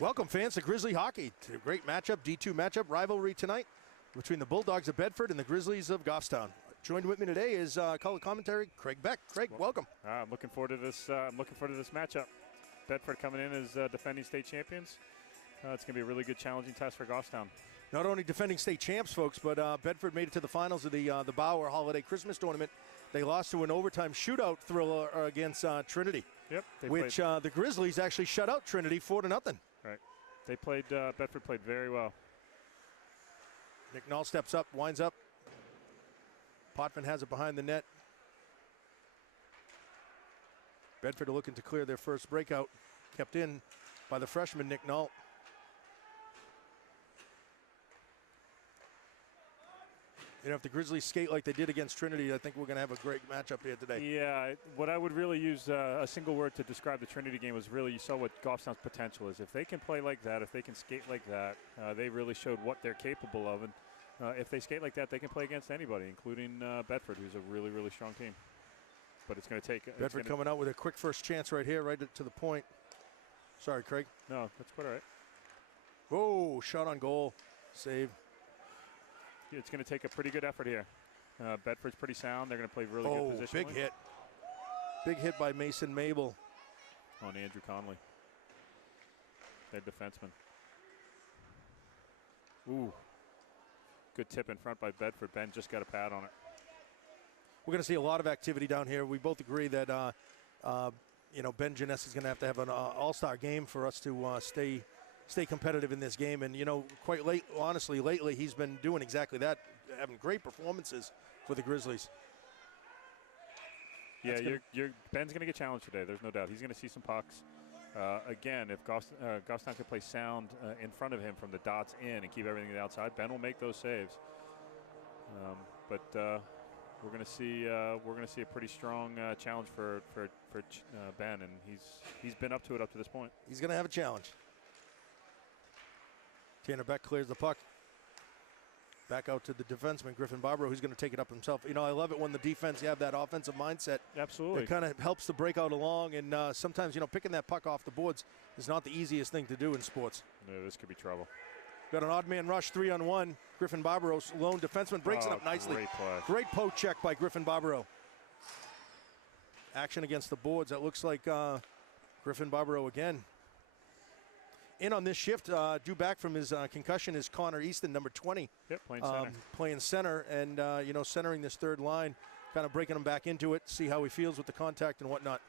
Welcome, fans, to Grizzly Hockey. To a great matchup, D2 matchup, rivalry tonight between the Bulldogs of Bedford and the Grizzlies of Goffstown. Joined with me today is color commentary Craig Beck. Craig, welcome. I'm looking forward to this. I'm looking forward to this matchup. Bedford coming in as defending state champions. It's going to be a really good, challenging test for Goffstown. Not only defending state champs, folks, but Bedford made it to the finals of the Bauer Holiday Christmas Tournament. They lost to an overtime shootout thriller against Trinity. Yep. Which the Grizzlies actually shut out Trinity 4-0. Right. They played. Bedford played very well. Nick Knoll steps up, winds up. Potvin has it behind the net. Bedford are looking to clear their first breakout, kept in by the freshman Nick Knoll. You know, if the Grizzlies skate like they did against Trinity, I think we're going to have a great matchup here today. Yeah, what I would really use a single word to describe the Trinity game was really you saw what Goffstown's potential is. If they can play like that, if they can skate like that, they really showed what they're capable of. And if they skate like that, they can play against anybody, including Bedford, who's a really, really strong team. But it's going to take – Bedford coming out with a quick first chance right here, right to the point. Sorry, Craig. No, that's quite all right. Whoa, shot on goal. Save. It's going to take a pretty good effort here. Bedford's pretty sound. They're going to play really good position. Big hit. Big hit by Mason Mabel. On Andrew Conley. Their defenseman. Ooh. Good tip in front by Bedford. Ben just got a pad on it. We're going to see a lot of activity down here. We both agree that, Ben Janess is going to have an all-star game for us to stay competitive in this game. And, lately he's been doing exactly that, having great performances for the Grizzlies. Yeah, Ben's going to get challenged today. There's no doubt. He's going to see some pucks. Again, if Goffstown can play sound in front of him from the dots in and keep everything outside, Ben will make those saves. But we're going to see a pretty strong challenge for Ben, and he's been up to it up to this point. He's going to have a challenge. Tanner Beck clears the puck. Back out to the defenseman, Griffin Barbaro, who's going to take it up himself. You know, I love it when the defense, you have that offensive mindset. Absolutely. It kind of helps the breakout along, and sometimes, picking that puck off the boards is not the easiest thing to do in sports. No, this could be trouble. Got an odd man rush, 3-on-1. Griffin Barbaro, lone defenseman, breaks it up nicely. Great play. Great poke check by Griffin Barbaro. Action against the boards. That looks like Griffin Barbaro again. In on this shift, due back from his concussion, is Connor Easton, number 20. Yep, playing center. Playing center and, centering this third line, kind of breaking him back into it, see how he feels with the contact and whatnot.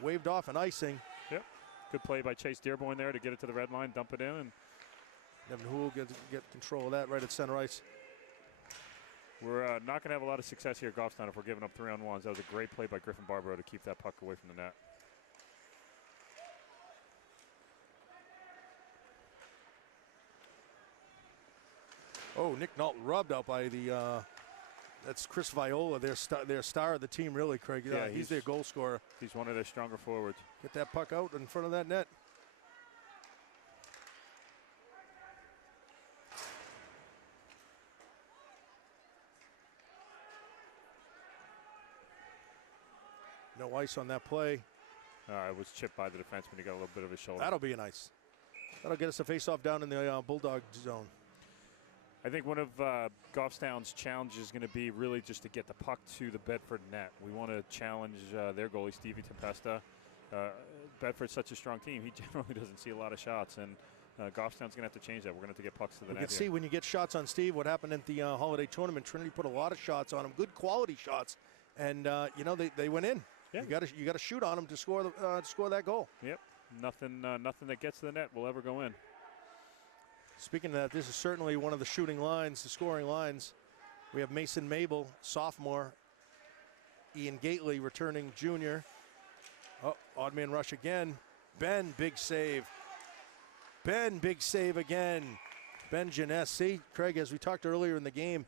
Waved off and icing. Yep. Good play by Chase Dearborn there to get it to the red line, dump it in. And Devin Houle get control of that right at center ice. We're not going to have a lot of success here at Goffstown if we're giving up 3-on-1s. That was a great play by Griffin Barbaro to keep that puck away from the net. Oh, Nick Nault rubbed out by that's Chris Viola, their star of the team, really, Craig. Yeah, he's their goal scorer. He's one of their stronger forwards. Get that puck out in front of that net. No ice on that play. It was chipped by the defenseman. He got a little bit of his shoulder. That'll be an ice. That'll get us a face-off down in the Bulldog zone. I think one of Goffstown's challenges is going to be really just to get the puck to the Bedford net. We want to challenge their goalie, Stevie Tempesta. Bedford's such a strong team. He generally doesn't see a lot of shots, and Goffstown's going to have to change that. We're going to have to get pucks to the net. You can see when you get shots on Steve what happened at the Holiday Tournament. Trinity put a lot of shots on him, good quality shots, and they went in. Yeah. You got to shoot on them to score that goal. Yep. Nothing that gets to the net will ever go in. Speaking of that, this is certainly one of the shooting lines, the scoring lines. We have Mason Mabel, sophomore. Ian Gately, returning junior. Oh, odd man rush again. Ben, big save. Ben, big save again. Ben Janess. See, Craig, as we talked earlier in the game,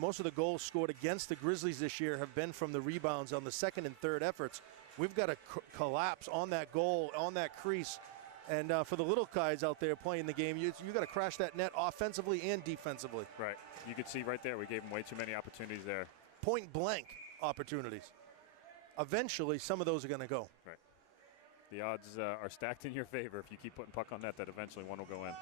most of the goals scored against the Grizzlies this year have been from the rebounds on the second and third efforts. We've got to collapse on that goal, on that crease. And for the little guys out there playing the game, you got to crash that net offensively and defensively. Right. You could see right there we gave them way too many opportunities there. Point blank opportunities. Eventually, some of those are going to go. Right. The odds are stacked in your favor if you keep putting puck on net that eventually one will go in.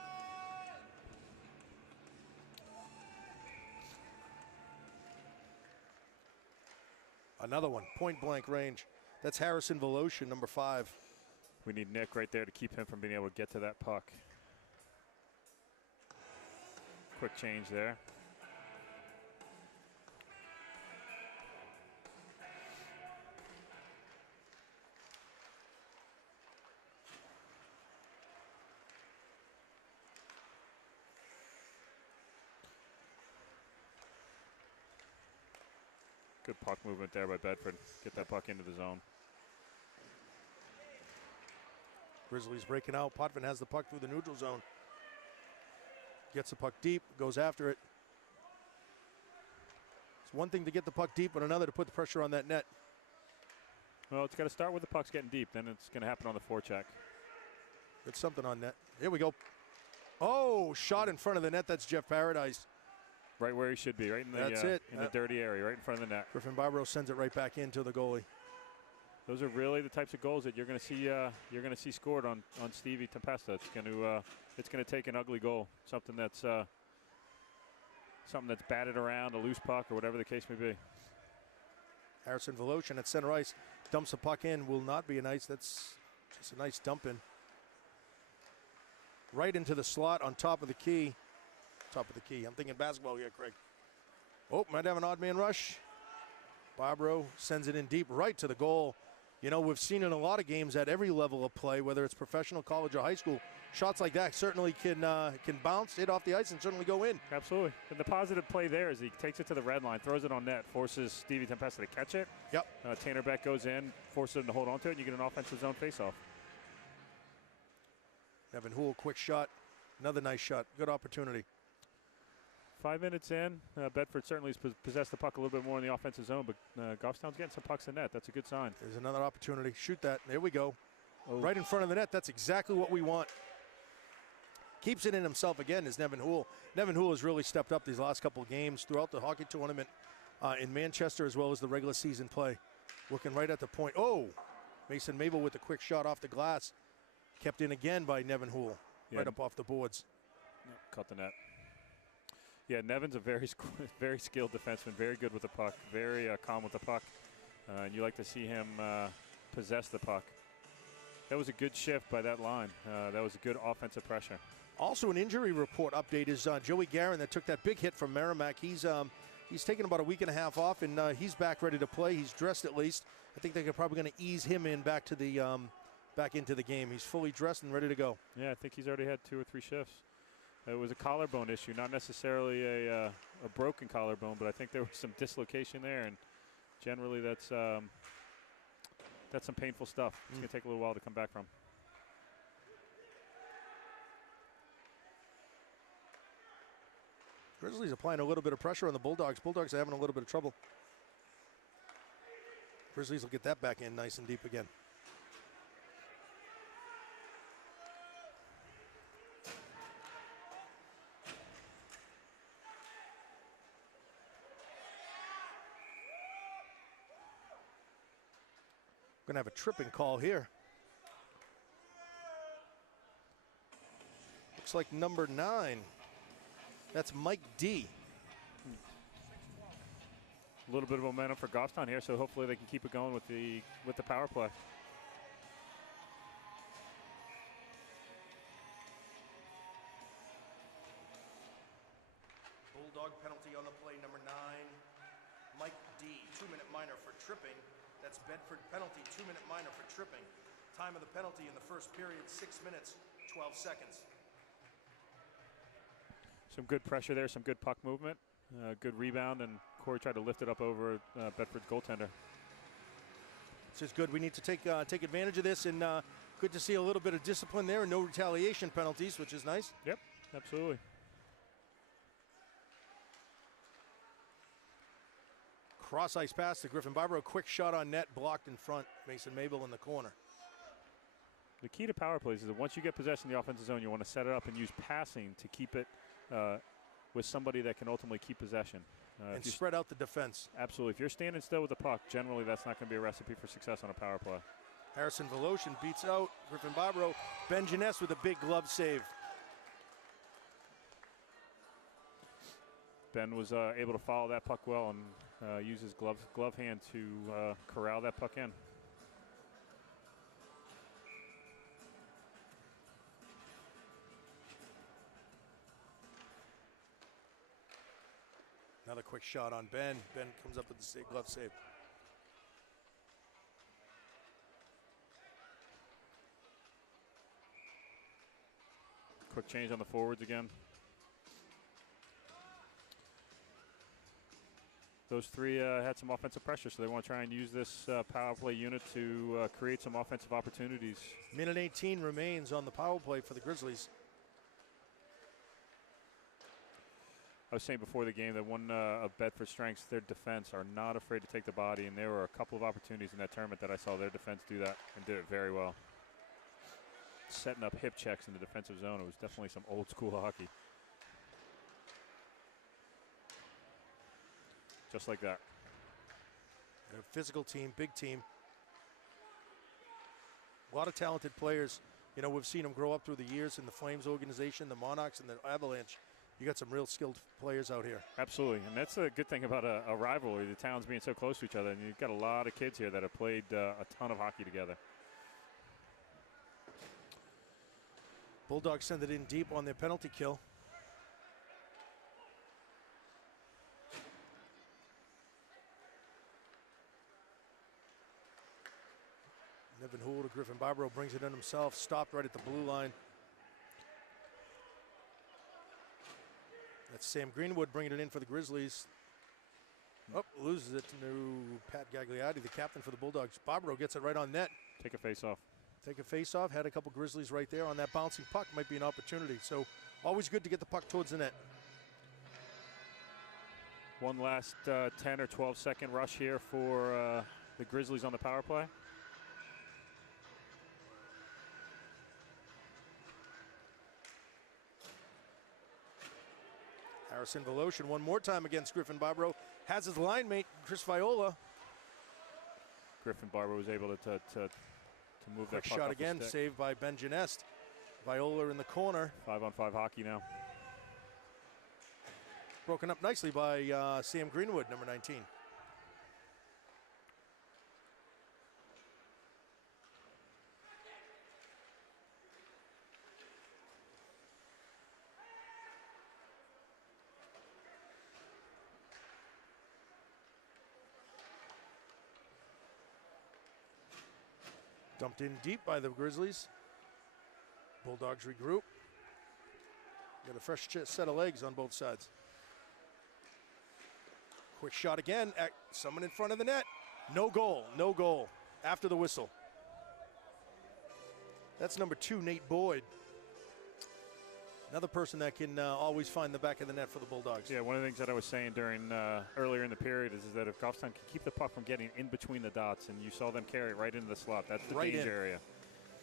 Another one, point blank range. That's Harrison Voloshin, number 5. We need Nick right there to keep him from being able to get to that puck. Quick change there. Good puck movement there by Bedford. Get that puck into the zone. Grizzlies breaking out. Potvin has the puck through the neutral zone. Gets the puck deep, goes after it. It's one thing to get the puck deep, but another to put the pressure on that net. Well, it's got to start with the pucks getting deep. Then it's going to happen on the forecheck. It's something on net. Here we go. Oh, shot in front of the net. That's Jeff Paradise. Right where he should be, right in the in the dirty area, right in front of the net. Griffin Barbaro sends it right back into the goalie. Those are really the types of goals that you're going to see. You're going to see scored on Stevie Tempesta. It's going to take an ugly goal, something that's batted around, a loose puck, or whatever the case may be. Harrison Voloshin at center ice dumps the puck in. Will not be a nice. That's just a nice dump in. Right into the slot on top of the key. Top of the key. I'm thinking basketball here, Craig. Oh, might have an odd man rush. Barbaro sends it in deep right to the goal. You know, we've seen in a lot of games at every level of play, whether it's professional, college, or high school, shots like that certainly can bounce, hit off the ice, and certainly go in. Absolutely. And the positive play there is he takes it to the red line, throws it on net, forces Stevie Tempesta to catch it. Yep. Tanner Beck goes in, forces him to hold on to it, and you get an offensive zone faceoff. Nevin Houle, quick shot. Another nice shot. Good opportunity. 5 minutes in, Bedford certainly has possessed the puck a little bit more in the offensive zone, but Goffstown's getting some pucks in net. That's a good sign. There's another opportunity. Shoot that. There we go. Oh. Right in front of the net. That's exactly what we want. Keeps it in himself again is Nevin Houle. Nevin Houle has really stepped up these last couple of games throughout the hockey tournament in Manchester as well as the regular season play. Looking right at the point. Oh, Mason Mabel with a quick shot off the glass. Kept in again by Nevin Houle. Yeah. Right up off the boards. Cut the net. Yeah, Nevin's a very skilled defenseman, very good with the puck, very calm with the puck. And you like to see him possess the puck. That was a good shift by that line. That was a good offensive pressure. Also an injury report update is Joey Guerin that took that big hit from Merrimack. He's taken about a week and a half off, and he's back ready to play. He's dressed at least. I think they're probably going to ease him in back to the back into the game. He's fully dressed and ready to go. Yeah, I think he's already had 2 or 3 shifts. It was a collarbone issue, not necessarily a broken collarbone, but I think there was some dislocation there, and generally that's some painful stuff. It's going to take a little while to come back from. Grizzlies applying a little bit of pressure on the Bulldogs. Bulldogs are having a little bit of trouble. Grizzlies will get that back in nice and deep again. Going to have a tripping call here. Looks like number 9. That's Mike D. A little bit of momentum for Goffstown here, so hopefully they can keep it going with the power play. Bulldog penalty on the play, number 9. Mike D. 2-minute minor for tripping. That's Bedford penalty, 2-minute minor for tripping. Time of the penalty in the first period, 6 minutes, 12 seconds. Some good pressure there, some good puck movement, good rebound, and Corey tried to lift it up over Bedford's goaltender. This is good. We need to take advantage of this, and good to see a little bit of discipline there and no retaliation penalties, which is nice. Yep, absolutely. Cross ice pass to Griffin Barbaro. Quick shot on net, blocked in front. Mason Mabel in the corner. The key to power plays is that once you get possession in the offensive zone, you want to set it up and use passing to keep it with somebody that can ultimately keep possession. And spread out the defense. Absolutely. If you're standing still with the puck, generally that's not going to be a recipe for success on a power play. Harrison Voloshin beats out Griffin Barbaro. Ben Jeunesse with a big glove save. Ben was able to follow that puck well and use his glove hand to corral that puck in. Another quick shot on Ben. Ben comes up with the glove save. Quick change on the forwards again. Those three had some offensive pressure, so they want to try and use this power play unit to create some offensive opportunities. Minute 18 remains on the power play for the Grizzlies. I was saying before the game that one of Bedford's strengths, their defense, are not afraid to take the body, and there were a couple of opportunities in that tournament that I saw their defense do that and did it very well. Setting up hip checks in the defensive zone. It was definitely some old school hockey. Just like that. They're a physical team, big team. A lot of talented players. You know, we've seen them grow up through the years in the Flames organization, the Monarchs, and the Avalanche. You got some real skilled players out here. Absolutely, and that's a good thing about a rivalry, the towns being so close to each other. And you've got a lot of kids here that have played a ton of hockey together. Bulldogs send it in deep on their penalty kill. Nevin Houle to Griffin Barbaro, brings it in himself, stopped right at the blue line. That's Sam Greenwood bringing it in for the Grizzlies. Oh, loses it to Pat Gagliardi, the captain for the Bulldogs. Barbaro gets it right on net. Take a face off. Take a face off. Had a couple Grizzlies right there on that bouncing puck. Might be an opportunity. So always good to get the puck towards the net. One last 10 or 12 second rush here for the Grizzlies on the power play. Harrison Voloshin one more time against Griffin Barbaro. Has his line mate, Chris Viola. Griffin Barbaro was able to move Quick that puck shot off again, the stick. saved by Ben Jeunesse. Viola in the corner. 5-on-5 hockey now. Broken up nicely by Sam Greenwood, number 19. Dumped in deep by the Grizzlies. Bulldogs regroup. Got a fresh set of legs on both sides. Quick shot again at someone in front of the net. No goal, no goal after the whistle. That's number 2, Nate Boyd. Another person that can always find the back of the net for the Bulldogs. Yeah, one of the things that I was saying during earlier in the period is that if Goffstown can keep the puck from getting in between the dots, and you saw them carry it right into the slot, that's the Right danger in. area.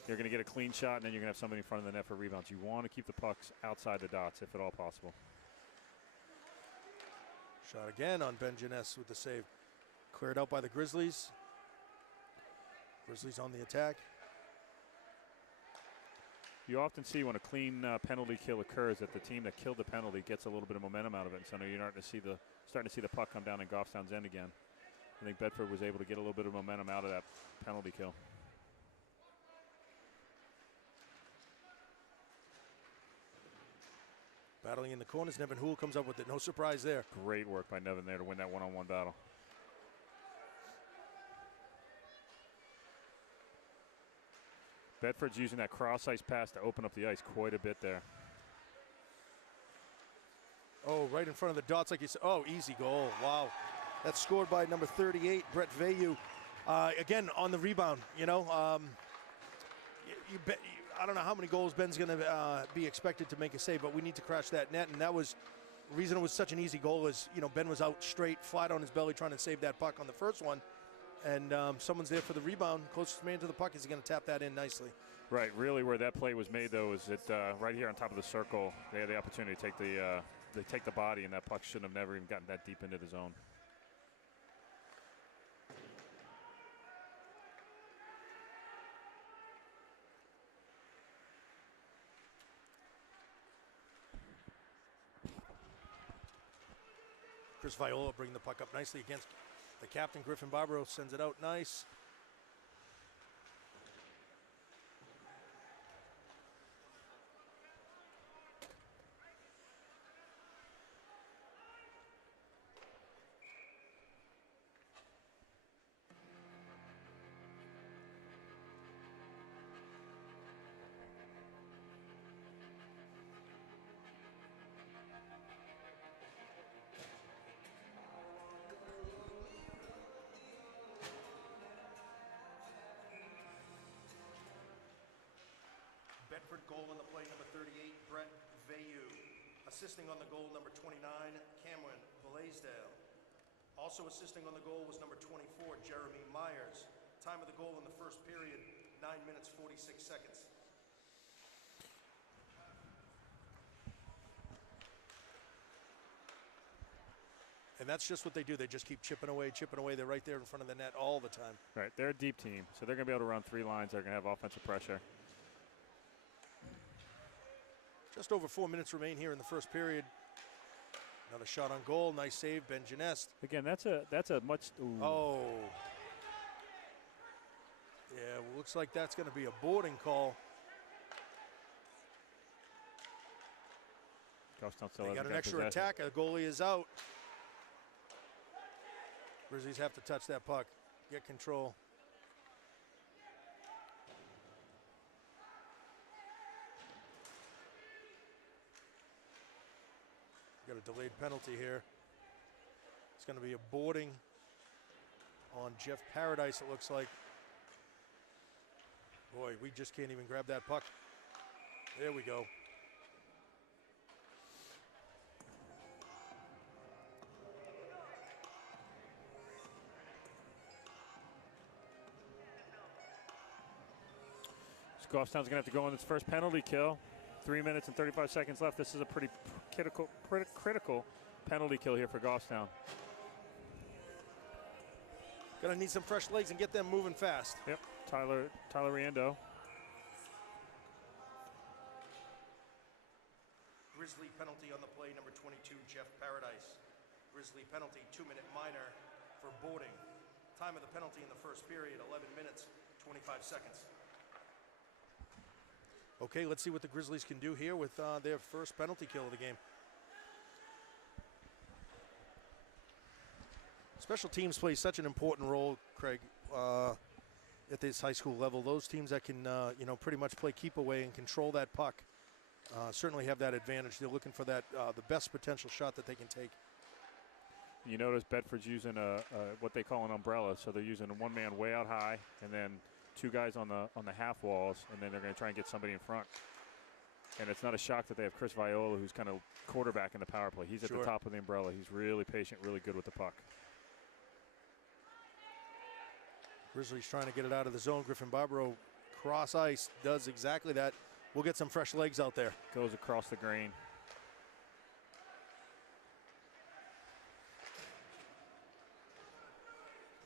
You're going to get a clean shot, and then you're going to have somebody in front of the net for rebounds. You want to keep the pucks outside the dots if at all possible. Shot again on Ben Jeunesse with the save. Cleared out by the Grizzlies. Grizzlies on the attack. You often see when a clean penalty kill occurs that the team that killed the penalty gets a little bit of momentum out of it. So now you're starting to see the puck come down in Goffstown's end again. I think Bedford was able to get a little bit of momentum out of that penalty kill. Battling in the corners, Nevin Houle comes up with it. No surprise there. Great work by Nevin there to win that one-on-one battle. Bedford's using that cross-ice pass to open up the ice quite a bit there. Oh, right in front of the dots, like you said. Oh, easy goal. Wow. That's scored by number 38, Brett Vayu. Again, on the rebound, you know. I don't know how many goals Ben's going to be expected to make a save, but we need to crash that net. And that was the reason it was such an easy goal is, you know, Ben was out straight, flat on his belly, trying to save that puck on the first one. And someone's there for the rebound. Closest man to the puck is going to tap that in nicely. Right, really where that play was made, though, is that right here on top of the circle, they had the opportunity to take they take the body, and that puck shouldn't have never even gotten that deep into the zone. Chris Viola bring the puck up nicely against the captain. Griffin Barbaro sends it out nice. Bedford goal on the play, number 38, Brett Vayu. Assisting on the goal, number 29, Cameron Blaisdell. Also assisting on the goal was number 24, Jeremy Myers. Time of the goal in the first period, 9 minutes, 46 seconds. And that's just what they do. They just keep chipping away, chipping away. They're right there in front of the net all the time. Right, they're a deep team, so they're going to be able to run 3 lines. They're going to have offensive pressure. Just over 4 minutes remain here in the first period. Another shot on goal. Nice save, Ben Genest. Again, that's a much. Ooh. Oh. Yeah, well, looks like that's going to be a boarding call. They got an extra attack. A goalie is out. Grizzlies have to touch that puck, get control. Got a delayed penalty here. It's going to be a boarding on Jeff Paradise, it looks like. Boy, we just can't even grab that puck. There we go. Goffstown's going to have to go on its first penalty kill. 3 minutes and 35 seconds left. This is a pretty critical penalty kill here for Goffstown. Gonna need some fresh legs and get them moving fast. Yep, Tyler Riendo. Grizzly penalty on the play, number 22, Jeff Paradise. Grizzly penalty, 2-minute minor for boarding. Time of the penalty in the first period, 11 minutes, 25 seconds. Okay, let's see what the Grizzlies can do here with their first penalty kill of the game. Special teams play such an important role, Craig, at this high school level. Those teams that can, pretty much play keep away and control that puck certainly have that advantage. They're looking for that the best potential shot that they can take. You notice Bedford's using what they call an umbrella, so they're using one man way out high, and then 2 guys on the half walls, and then they're going to try and get somebody in front. And it's not a shock that they have Chris Viola, who's kind of quarterback in the power play. He's at the top of the umbrella. He's really patient, really good with the puck. Grizzlies trying to get it out of the zone. Griffin Barbaro cross ice does exactly that. We'll get some fresh legs out there. Goes across the grain.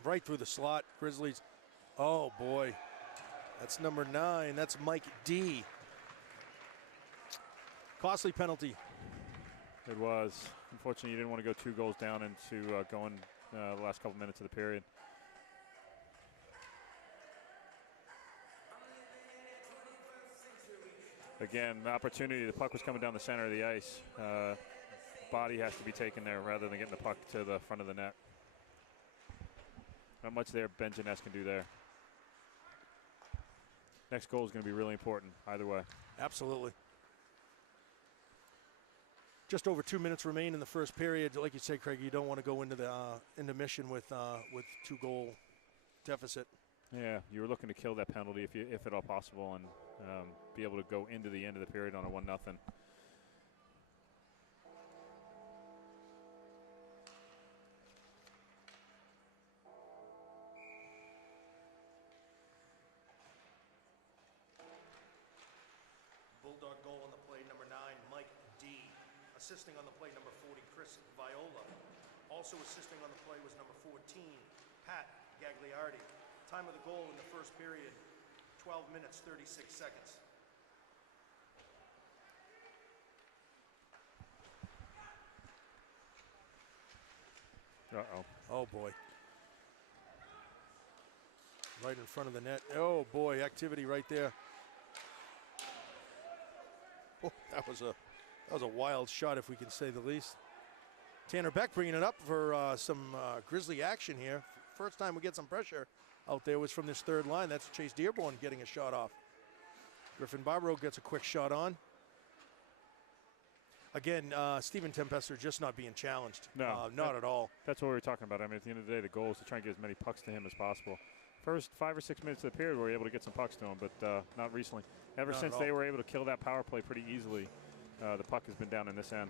Right through the slot. Grizzlies. Oh, boy. That's number 9. That's Mike D. Costly penalty. It was. Unfortunately, you didn't want to go 2 goals down into going the last couple minutes of the period. Again, the opportunity. The puck was coming down the center of the ice. Body has to be taken there rather than getting the puck to the front of the net. Not much there Ben Genest can do there. Next goal is going to be really important either way. Absolutely. Just over 2 minutes remain in the first period. Like you said, Craig, you don't want to go into the mission with 2-goal deficit. Yeah, you were looking to kill that penalty if at all possible, and be able to go into the end of the period on a 1-0. Bulldog goal on the play, number 9, Mike D. Assisting on the play, number 40, Chris Viola. Also assisting on the play was number 14, Pat Gagliardi. Time of the goal in the first period, 12 minutes, 36 seconds. Uh-oh. Oh, boy. Right in front of the net. Oh, boy, activity right there. Oh, that was a wild shot, if we can say the least. Tanner Beck bringing it up for some Grizzly action here. First time we get some pressure out there was from this third line. That's Chase Dearborn getting a shot off. Griffin Barbaro gets a quick shot on. Again, Steven Tempesta just not being challenged. No, not at all. That's what we were talking about. I mean, at the end of the day, the goal is to try and get as many pucks to him as possible. First 5 or 6 minutes of the period, we were able to get some pucks to him, but not recently. Ever since they were able to kill that power play pretty easily, the puck has been down in this end.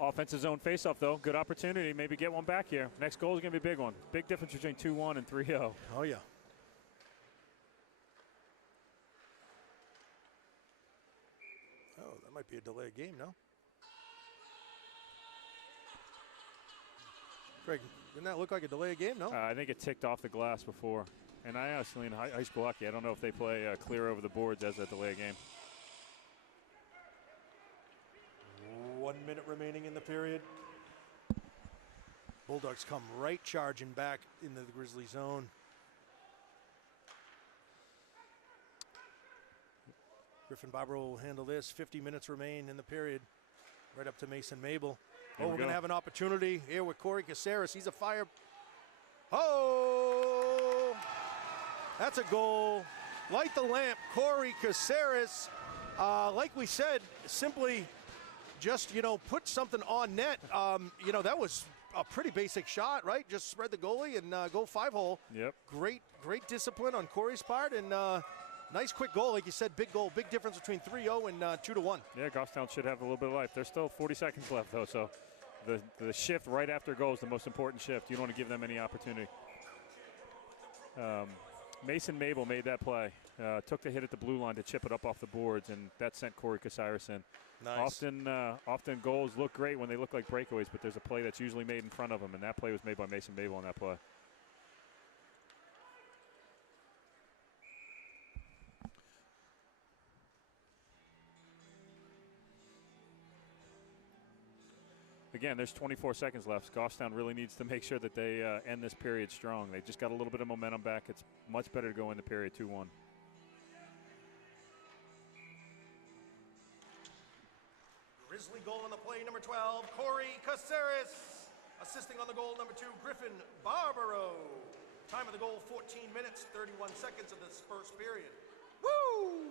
Offensive zone faceoff, though. Good opportunity. Maybe get one back here. Next goal is going to be a big one. Big difference between 2-1 and 3-0. Oh, yeah. Oh, that might be a delayed game, no? Craig, didn't that look like a delayed game, no? I think it ticked off the glass before. And I honestly, in high school hockey, I don't know if they play clear over the boards as a delay game. 1 minute remaining in the period. Bulldogs come right charging back into the Grizzly zone. Griffin Barbaro will handle this. 50 minutes remain in the period. Right up to Mason Mabel. Oh, we're going to have an opportunity here with Corey Caceres. He's a fire. Oh, that's a goal. Light the lamp, Corey Caceres. Like we said, simply just, put something on net. That was a pretty basic shot, right? Just spread the goalie and go 5-hole. Yep. Great discipline on Corey's part, and nice quick goal. Like you said, big goal. Big difference between 3-0 and 2-1. Yeah, Goffstown should have a little bit of life. There's still 40 seconds left, though, so the shift right after goal is the most important shift. You don't want to give them any opportunity. Mason Mabel made that play. Took the hit at the blue line to chip it up off the boards, and that sent Corey Caceres in. Nice. Often goals look great when they look like breakaways, but there's a play that's usually made in front of them, and that play was made by Mason Mabel on that play. Again, there's 24 seconds left. Goffstown really needs to make sure that they end this period strong. They just got a little bit of momentum back. It's much better to go in the period 2-1. Grizzly goal on the play, number 12, Corey Caceres. Assisting on the goal, number 2, Griffin Barbaro. Time of the goal, 14 minutes, 31 seconds of this first period. Woo!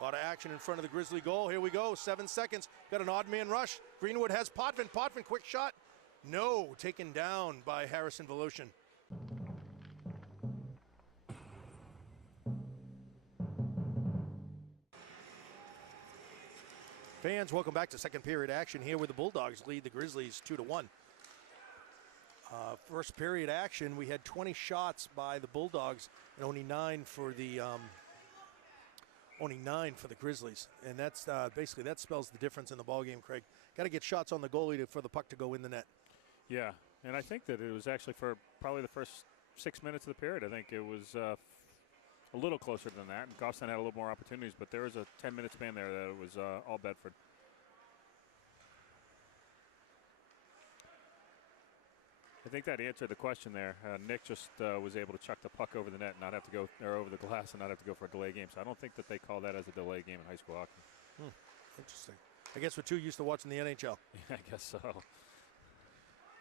A lot of action in front of the Grizzly goal. Here we go, 7 seconds. Got an odd man rush. Greenwood has Potvin. Potvin, quick shot. No, taken down by Harrison Voloshin. Fans, welcome back to second period action here where the Bulldogs lead the Grizzlies 2-1. First period action, we had 20 shots by the Bulldogs and only 9 for the Grizzlies, and that's basically that spells the difference in the ball game. Craig, got to get shots on the goalie for the puck to go in the net. Yeah, and I think that it was actually for probably the first 6 minutes of the period. I think it was a little closer than that, and Goffstown had a little more opportunities, but there was a 10-minute span there that it was all Bedford. I think that answered the question there. Nick just was able to chuck the puck over the net and not have to go, or over the glass and not have to go for a delay game. So I don't think that they call that as a delay game in high school hockey. Interesting. I guess we're too used to watching the NHL. Yeah, I guess so.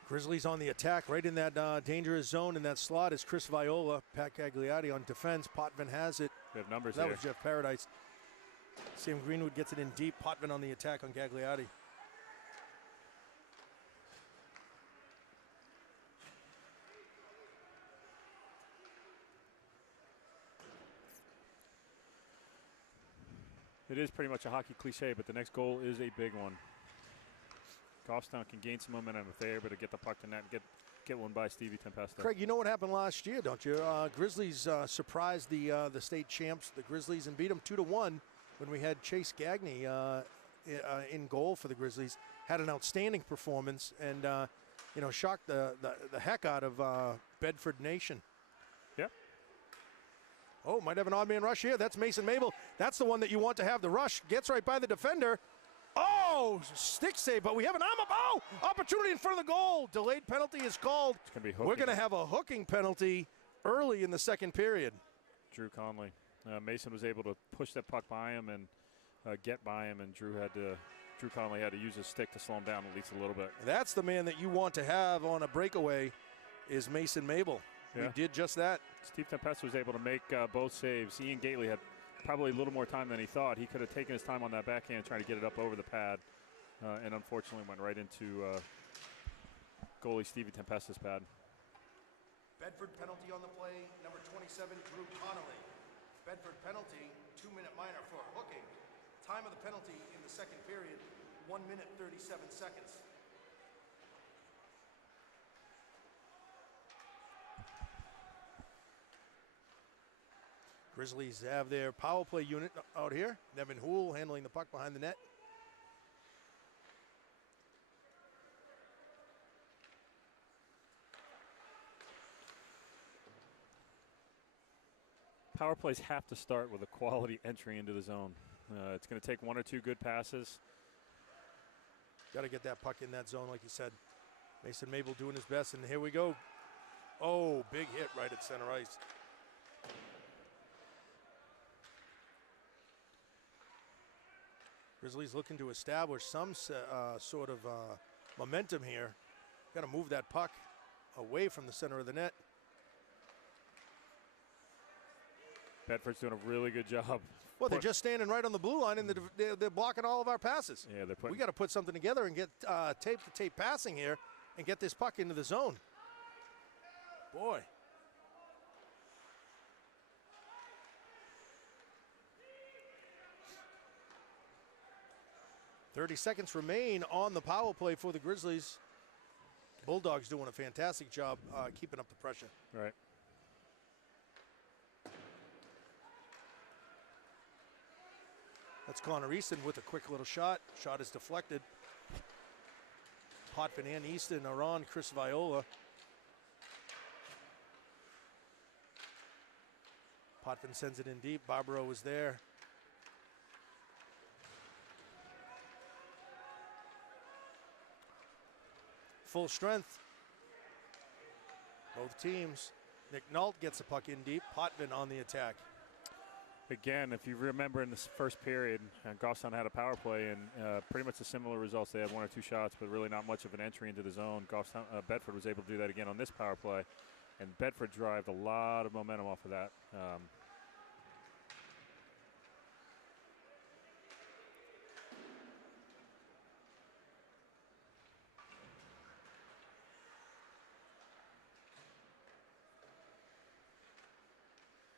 Grizzlies on the attack, right in that dangerous zone in that slot is Chris Viola. Pat Gagliardi on defense. Potvin has it. We have numbers that here. Was Jeff Paradise. Sam Greenwood gets it in deep. Potvin on the attack on Gagliardi. It is pretty much a hockey cliche, but the next goal is a big one. Goffstown can gain some momentum if they're able to get the puck to net and get one by Stevie Tempesta. Craig, you know what happened last year, don't you? Grizzlies surprised the state champs, the Grizzlies, and beat them 2-1 when we had Chase Gagne in goal for the Grizzlies. Had an outstanding performance and shocked the heck out of Bedford Nation. Yep. Oh, might have an odd man rush here. That's Mason Mabel. That's the one that you want to have the rush. Gets right by the defender. Oh, stick save, but we have an opportunity in front of the goal. Delayed penalty is called. It's going to be hooking. We're going to have a hooking penalty early in the second period. Drew Conley. Mason was able to push that puck by him and get by him, and Drew Conley had to use his stick to slow him down at least a little bit. That's the man that you want to have on a breakaway is Mason Mabel. Yeah. He did just that. Steve Tempesta was able to make both saves. Ian Gately had probably a little more time than he thought. He could have taken his time on that backhand trying to get it up over the pad, and unfortunately went right into goalie Stevie Tempesta's pad. Bedford penalty on the play, number 27, Drew Connolly. Bedford penalty, 2-minute minor for hooking. Time of the penalty in the second period, 1 minute 37 seconds. Grizzlies have their power play unit out here. Nevin Houle handling the puck behind the net. Power plays have to start with a quality entry into the zone. It's going to take 1 or 2 good passes. Got to get that puck in that zone, like you said. Mason Mabel doing his best, and here we go. Oh, big hit right at center ice. Grizzlies looking to establish some sort of momentum here. Got to move that puck away from the center of the net. Bedford's doing a really good job. Well, they're just standing right on the blue line, and they're blocking all of our passes. Yeah, they're putting. We got to put something together and get tape-to-tape passing here and get this puck into the zone. Boy. "30 seconds remain on the power play for the Grizzlies. Bulldogs doing a fantastic job keeping up the pressure. Right. That's Connor Easton with a quick little shot. Shot is deflected. Potvin and Easton are on Chris Viola. Potvin sends it in deep. Barbaro was there. Full strength. Both teams. Nick Nault gets the puck in deep. Potvin on the attack. Again, if you remember in this first period, Goffstown had a power play and pretty much the similar results. They had 1 or 2 shots, but really not much of an entry into the zone. Bedford was able to do that again on this power play, and Bedford derived a lot of momentum off of that.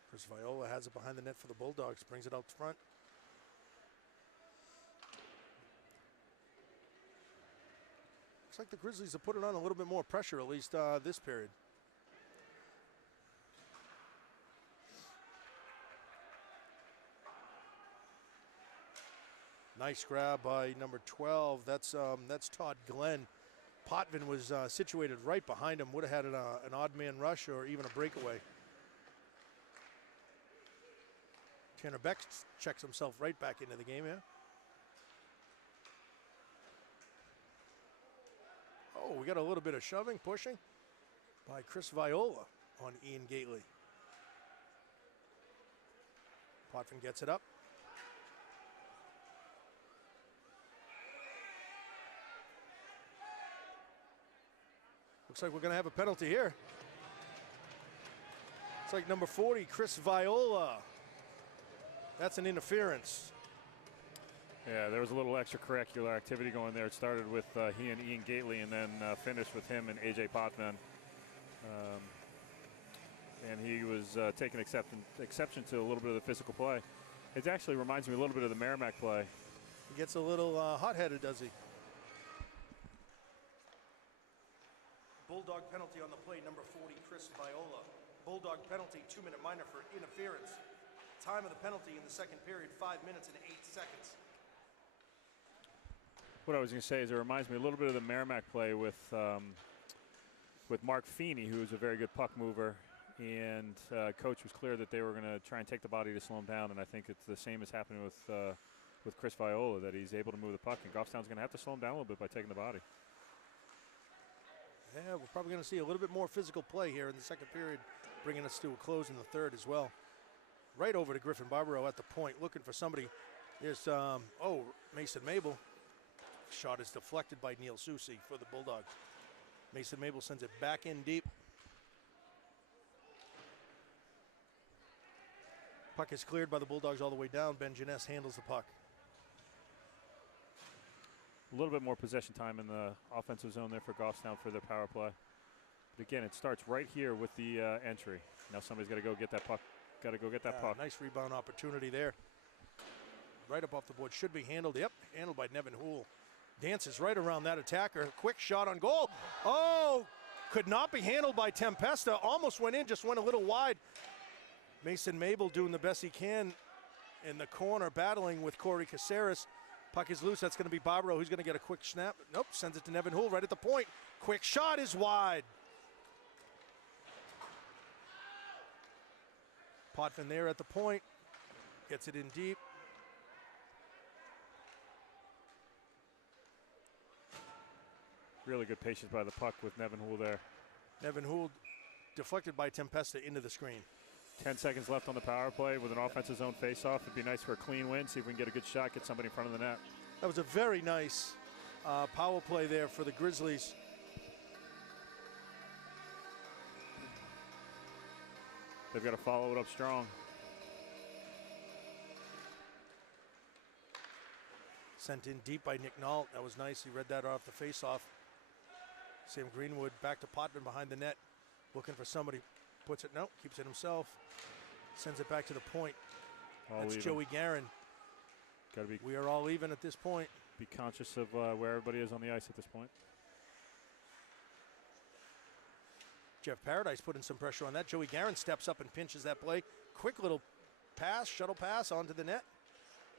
Chris Viola has it behind the net for the Bulldogs, brings it out front. Looks like the Grizzlies have put it on a little bit more pressure, at least this period. Nice grab by number 12. That's Todd Glenn. Potvin was situated right behind him. Would have had an odd man rush or even a breakaway. Tanner Beck checks himself right back into the game here. Oh, we got a little bit of shoving, pushing by Chris Viola on Ian Gately. Potvin gets it up. Looks like we're going to have a penalty here. It's like number 40, Chris Viola. That's an interference. Yeah, there was a little extracurricular activity going there. It started with he and Ian Gately and then finished with him and A.J. Potvin. And he was taking exception to a little bit of the physical play. It actually reminds me a little bit of the Merrimack play. He gets a little hot-headed, does he? Bulldog penalty on the play, number 40, Chris Viola. Bulldog penalty, 2-minute minor for interference. Time of the penalty in the second period, 5 minutes and 8 seconds. What I was going to say is it reminds me a little bit of the Merrimack play with Mark Feeney, who is a very good puck mover. and coach was clear that they were going to try and take the body to slow him down. And I think it's the same as happening with Chris Viola, that he's able to move the puck, and Goffstown's going to have to slow him down a little bit by taking the body. Yeah, we're probably going to see a little bit more physical play here in the second period, bringing us to a close in the third as well. Right over to Griffin Barbaro at the point, looking for somebody. There's, Mason Mabel. Shot is deflected by Neil Susi for the Bulldogs. Mason Mabel sends it back in deep. Puck is cleared by the Bulldogs all the way down. Ben Jeunesse handles the puck. A little bit more possession time in the offensive zone there for Goffstown for their power play. But again, it starts right here with the entry. Now somebody's got to go get that puck. Got to go get that puck. Nice rebound opportunity there. Right up off the board. Should be handled. Yep, handled by Nevin Houle. Dances right around that attacker. Quick shot on goal. Oh, could not be handled by Tempesta. Almost went in, just went a little wide. Mason Mabel doing the best he can in the corner, battling with Corey Caceres. Puck is loose. That's going to be Barbaro, who's going to get a quick snap. Nope, sends it to Nevin Houle right at the point. Quick shot is wide. Potvin there at the point. Gets it in deep. Really good patience by the puck with Nevin Houle there. Nevin Houle deflected by Tempesta into the screen. 10 seconds left on the power play with an offensive zone face-off. It'd be nice for a clean win, see if we can get a good shot, get somebody in front of the net. That was a very nice power play there for the Grizzlies. They've got to follow it up strong. Sent in deep by Nick Nault. That was nice. He read that off the face-off. Sam Greenwood back to Potvin behind the net. Looking for somebody. Puts it, no, keeps it himself. Sends it back to the point. All That's even. Joey Guerin. We are all even at this point. Be conscious of where everybody is on the ice at this point. Jeff Paradise putting some pressure on that. Joey Guerin steps up and pinches that play. Quick little pass, shuttle pass onto the net.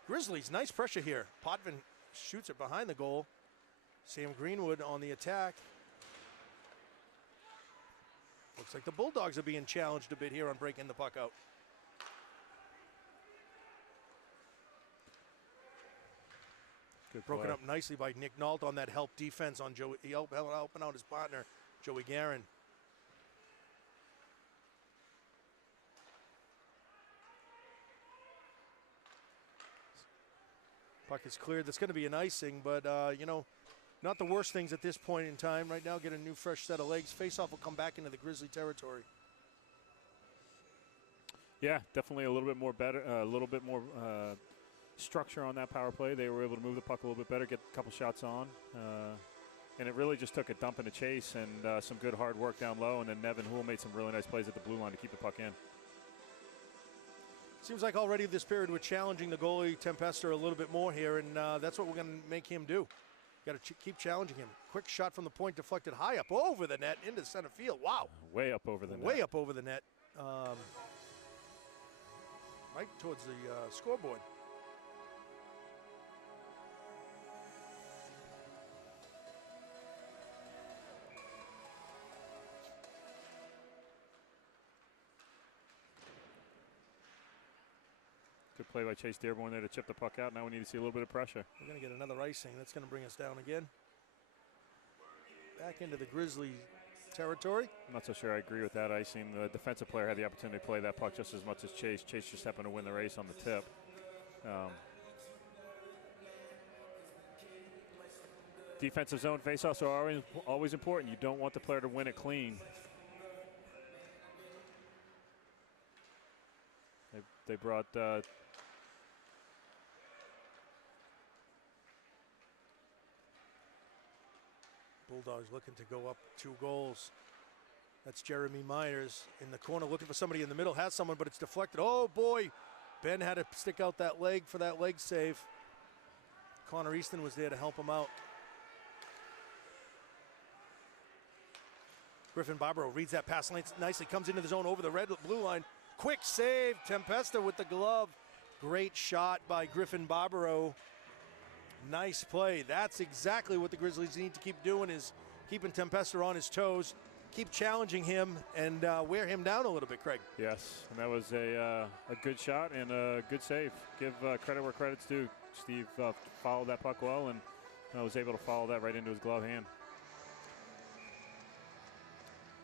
Grizzlies, nice pressure here. Potvin shoots it behind the goal. Sam Greenwood on the attack. Looks like the Bulldogs are being challenged a bit here on breaking the puck out. Good Broken play. up nicely by Nick Nault on that help defense on Joey. He helping out his partner, Joey Guerin. Puck is cleared. That's going to be an icing, but, not the worst things at this point in time. Right now, get a new fresh set of legs. Face-off will come back into the Grizzly territory. Yeah, definitely a little bit more better, structure on that power play. They were able to move the puck a little bit better, get a couple shots on. And it really just took a dump and a chase and some good hard work down low. And then Nevin Houle made some really nice plays at the blue line to keep the puck in. Seems like already this period we're challenging the goalie, Tempesta, a little bit more here, and that's what we're going to make him do. Got to keep challenging him. Quick shot from the point, deflected high up over the net into center field. Wow. Way up over the net. Way up over the net. Right towards the scoreboard. Good play by Chase Dearborn there to chip the puck out. Now we need to see a little bit of pressure. We're going to get another icing. That's going to bring us down again. Back into the Grizzly territory. I'm not so sure I agree with that icing. The defensive player had the opportunity to play that puck just as much as Chase. Chase just happened to win the race on the tip. Defensive zone faceoffs are always important. You don't want the player to win it clean. They brought Bulldogs looking to go up 2 goals. That's Jeremy Myers in the corner looking for somebody in the middle. Has someone, but it's deflected. Oh, boy. Ben had to stick out that leg for that leg save. Connor Easton was there to help him out. Griffin Barbaro reads that pass nicely, comes into the zone over the red-blue line. Quick save, Tempesta with the glove. Great shot by Griffin Barbaro. Nice play. That's exactly what the Grizzlies need to keep doing, is keeping Tempesta on his toes. keep challenging him and wear him down a little bit, Craig. Yes, and that was a good shot and a good save. Give credit where credit's due. Steve followed that puck well and was able to follow that right into his glove hand.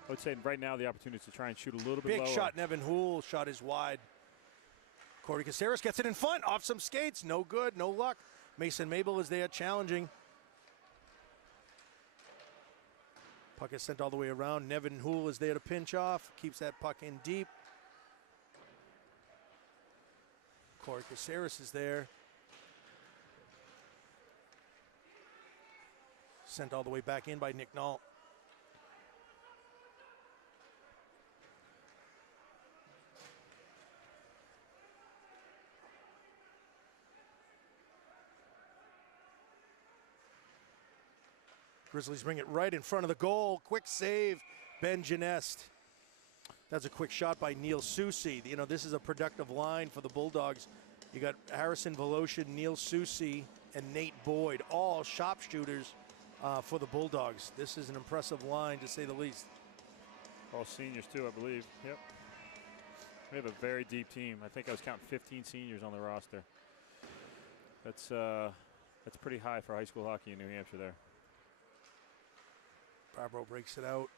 I would say right now the opportunity is to try and shoot a little bit lower. Big shot, Nevin Houle. Shot is wide. Corey Caceres gets it in front, off some skates. No good, no luck. Mason Mabel is there challenging. Puck is sent all the way around. Nevin Houle is there to pinch off. Keeps that puck in deep. Corey Caceres is there. Sent all the way back in by Nick Nault. Grizzlies bring it right in front of the goal. Quick save, Ben Genest. That's a quick shot by Neil Soucy. You know, this is a productive line for the Bulldogs. You got Harrison Voloshin, Neil Soucy, and Nate Boyd, all sharpshooters for the Bulldogs. This is an impressive line, to say the least. All seniors, too, I believe. Yep. We have a very deep team. I think I was counting 15 seniors on the roster. That's pretty high for high school hockey in New Hampshire there. Barbaro breaks it out.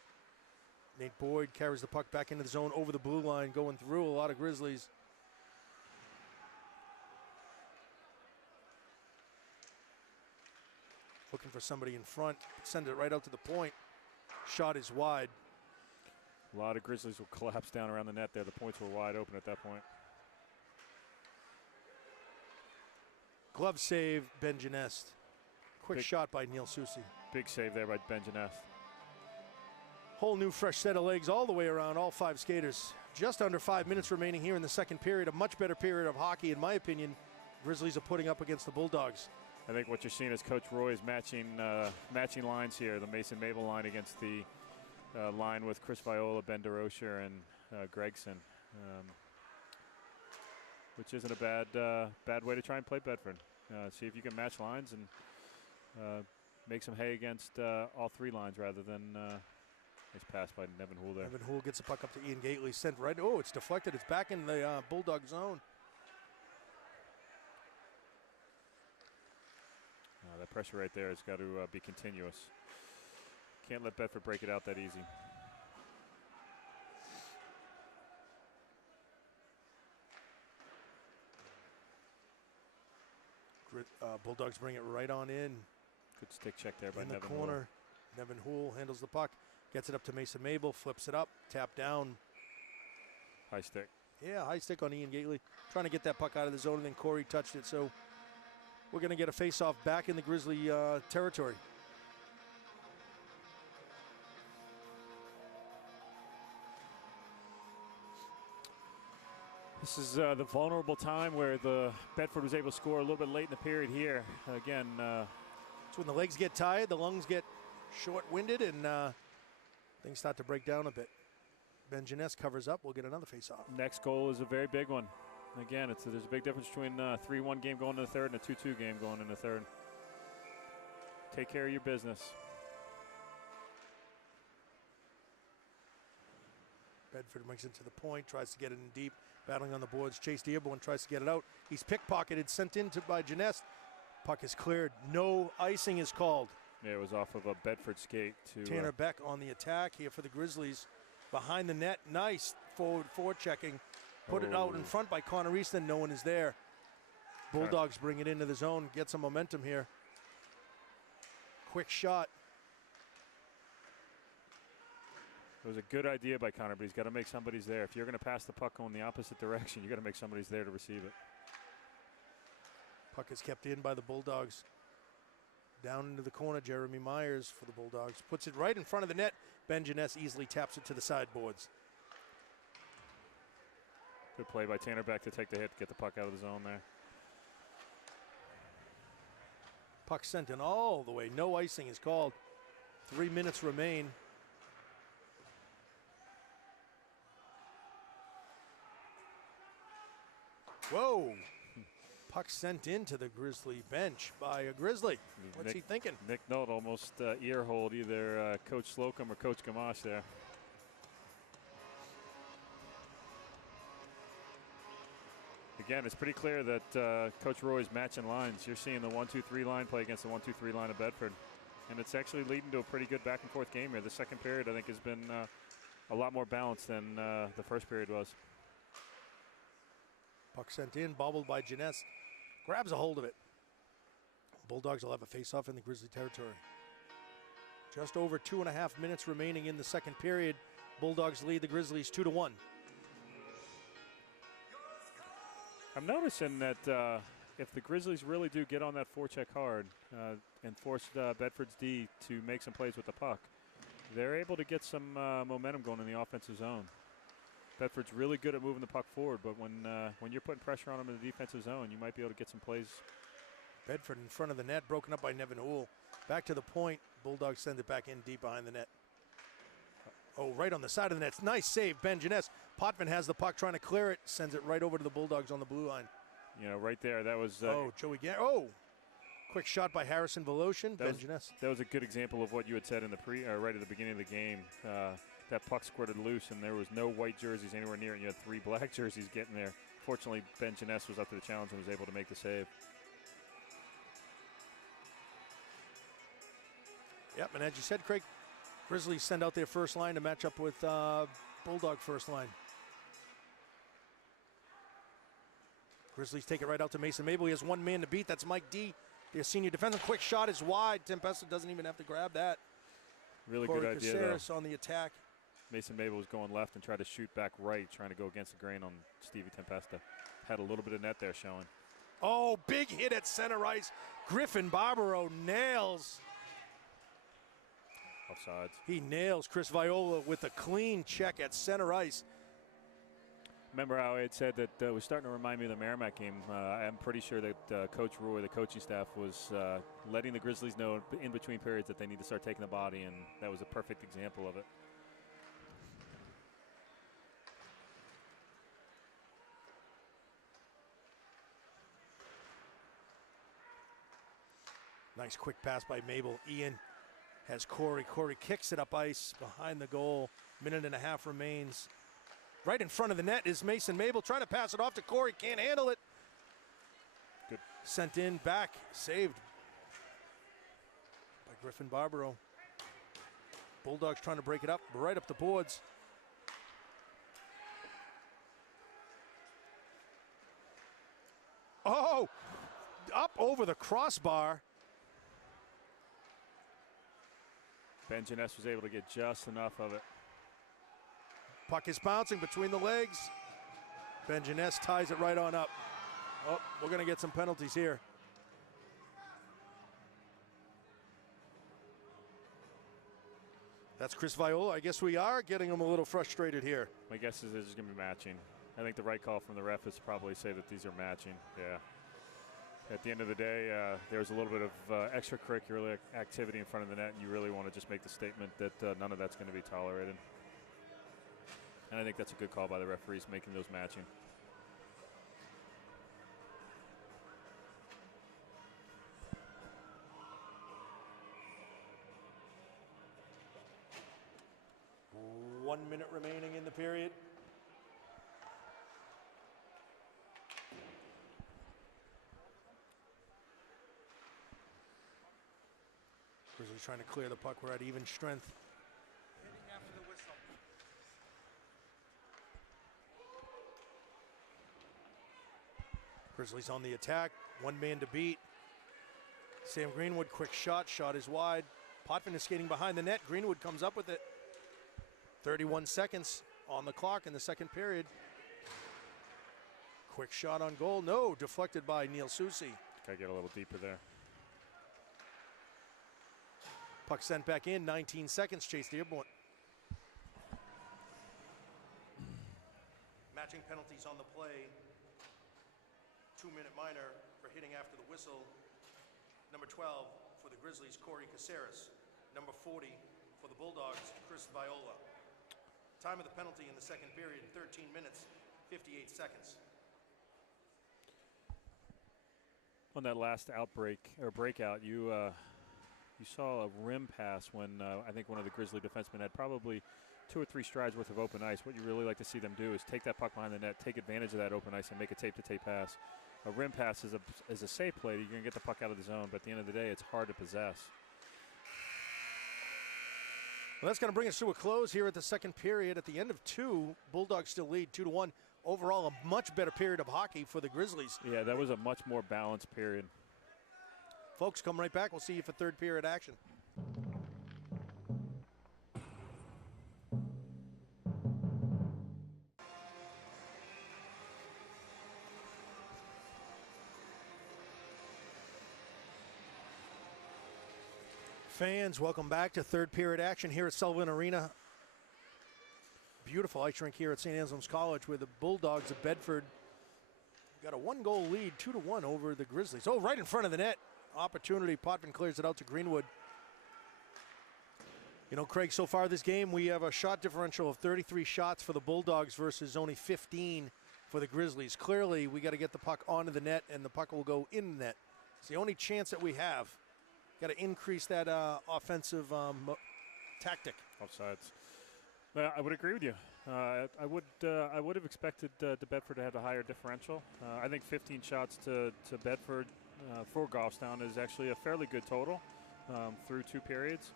Nate Boyd carries the puck back into the zone over the blue line, going through a lot of Grizzlies. Looking for somebody in front. Send it right out to the point. Shot is wide. A lot of Grizzlies will collapse down around the net there. The points were wide open at that point. Glove save, Ben Genest. Quick shot by Neil Soucy. Big save there by Ben Genest. Whole new fresh set of legs all the way around, all five skaters. Just under 5 minutes remaining here in the second period. A much better period of hockey, in my opinion, Grizzlies are putting up against the Bulldogs. I think what you're seeing is Coach Roy is matching lines here. The Mason Mabel line against the line with Chris Viola, Ben DeRocher, and Gregson, which isn't a bad way to try and play Bedford. See if you can match lines and make some hay against all three lines rather than nice pass by Nevin Houle there. Nevin Houle gets a puck up to Ian Gately, sent right. Oh, it's deflected. It's back in the Bulldog zone. That pressure right there has got to be continuous. Can't let Bedford break it out that easy. Bulldogs bring it right on in. Good stick check there by in the Nevin corner. Houle. Nevin Houle handles the puck, gets it up to Mason Mabel, flips it up, tap down. High stick. Yeah, high stick on Ian Gately. Trying to get that puck out of the zone, and then Corey touched it. So we're going to get a face-off back in the Grizzly territory. This is the vulnerable time where the Bedford was able to score a little bit late in the period here. Again, it's when the legs get tired, the lungs get short-winded, and things start to break down a bit. Ben Genest covers up. We'll get another face-off. Next goal is a very big one. Again, there's a big difference between a 3-1 game going into the third and a 2-2 game going into the third. Take care of your business. Bedford brings it to the point, tries to get it in deep, battling on the boards. Chase Dearborn tries to get it out. He's pickpocketed, sent in by Genest. Puck is cleared. No icing is called. Yeah, it was off of a Bedford skate to Tanner Beck on the attack here for the Grizzlies. Behind the net, nice forward checking. Put it out in front by Connor Easton. No one is there. Bulldogs bring it into the zone, get some momentum here. Quick shot. It was a good idea by Connor, but he's got to make somebody's there. If you're going to pass the puck going the opposite direction, you got to make somebody's there to receive it. Puck is kept in by the Bulldogs. Down into the corner, Jeremy Myers for the Bulldogs. Puts it right in front of the net. Ben Genest easily taps it to the sideboards. Good play by Tanner Beck to take the hit, get the puck out of the zone there. Puck sent in all the way. No icing is called. 3 minutes remain. Whoa. Puck sent into the Grizzly bench by a Grizzly. What's he thinking? Nick Nolte almost ear hold either Coach Slocum or Coach Gamache there. Again, it's pretty clear that Coach Roy's matching lines. You're seeing the 1-2-3 line play against the 1-2-3 line of Bedford. And it's actually leading to a pretty good back and forth game here. The second period, I think, has been a lot more balanced than the first period was. Puck sent in, bobbled by Jeunesse. Grabs a hold of it. Bulldogs will have a face-off in the Grizzly territory. Just over 2.5 minutes remaining in the second period. Bulldogs lead the Grizzlies 2-1. I'm noticing that if the Grizzlies really do get on that forecheck hard and force Bedford's D to make some plays with the puck, they're able to get some momentum going in the offensive zone. Bedford's really good at moving the puck forward, but when you're putting pressure on them in the defensive zone, you might be able to get some plays. Bedford in front of the net, broken up by Nevin Houle. Back to the point. Bulldogs send it back in deep behind the net. Oh, right on the side of the net. Nice save, Ben Jeunesse. Potvin has the puck trying to clear it. Sends it right over to the Bulldogs on the blue line. You know, right there, that was... Joey Gant. Oh, quick shot by Harrison Voloshin. Ben Jeunesse. That was a good example of what you had said in the right at the beginning of the game. That puck squirted loose, and there was no white jerseys anywhere near it. You had 3 black jerseys getting there. Fortunately, Ben Jeunesse was up to the challenge and was able to make the save. Yep, and as you said, Craig, Grizzlies send out their first line to match up with Bulldog first line. Grizzlies take it right out to Mason Mabel. He has one man to beat. That's Mike D, their senior defenseman. Quick shot is wide. Tempesta doesn't even have to grab that. Really Corey good idea, Caceres though. On the attack. Mason Mabel was going left and tried to shoot back right, trying to go against the grain on Stevie Tempesta. Had a little bit of net there showing. Oh, big hit at center ice. Griffin Barbaro nails. Offsides. He nails Chris Viola with a clean check at center ice. Remember how I had said that it was starting to remind me of the Merrimack game. I'm pretty sure that Coach Roy, the coaching staff, was letting the Grizzlies know in between periods that they need to start taking the body, and that was a perfect example of it. Nice quick pass by Mabel. Ian has Corey. Corey kicks it up ice behind the goal. Minute and a half remains. Right in front of the net is Mason Mabel trying to pass it off to Corey. Can't handle it. Good. Sent in, back, saved by Griffin Barbaro. Bulldogs trying to break it up, right up the boards. Oh, up over the crossbar. Ben Jeunesse was able to get just enough of it. Puck is bouncing between the legs. Ben Jeunesse ties it right on up. Oh, we're going to get some penalties here. That's Chris Viola. I guess we are getting him a little frustrated here. My guess is it's going to be matching. I think the right call from the ref is to probably say that these are matching. Yeah. At the end of the day, there's a little bit of extracurricular activity in front of the net, and you really want to just make the statement that none of that's going to be tolerated. And I think that's a good call by the referees, making those matching. One minute remaining in the period. Grizzlies trying to clear the puck. We're at even strength. Hitting after the whistle. Grizzlies on the attack. One man to beat. Sam Greenwood, quick shot. Shot is wide. Potvin is skating behind the net. Greenwood comes up with it. 31 seconds on the clock in the second period. Quick shot on goal. No, deflected by Neil Susi. Got to get a little deeper there. Puck sent back in, 19 seconds, Chase Dearborn. Matching penalties on the play. 2-minute minor for hitting after the whistle. Number 12 for the Grizzlies, Corey Caceres. Number 40 for the Bulldogs, Chris Viola. Time of the penalty in the second period, 13 minutes, 58 seconds. on that last outbreak or breakout, you saw a rim pass when I think one of the Grizzly defensemen had probably 2 or 3 strides worth of open ice. What you really like to see them do is take that puck behind the net, take advantage of that open ice, and make a tape-to-tape pass. A rim pass is a safe play. You're going to get the puck out of the zone, but at the end of the day, it's hard to possess. Well, that's going to bring us to a close here at the second period. At the end of 2, Bulldogs still lead 2-1. Overall, a much better period of hockey for the Grizzlies. Yeah, that was a much more balanced period. Folks, come right back. We'll see you for third period action. Fans, welcome back to third period action here at Sullivan Arena. Beautiful ice rink here at St. Anselm's College, where the Bulldogs of Bedford got a 1-goal lead, 2-1 over the Grizzlies. Oh, right in front of the net. Opportunity. Potvin clears it out to Greenwood. You know, Craig, so far this game, we have a shot differential of 33 shots for the Bulldogs versus only 15 for the Grizzlies. Clearly, we got to get the puck onto the net, and the puck will go in the net. It's the only chance that we have. Got to increase that offensive tactic. Offsides. Well, I would agree with you. I would have expected the Bedford to have a higher differential. I think 15 shots to Bedford for Goffstown is actually a fairly good total through 2 periods.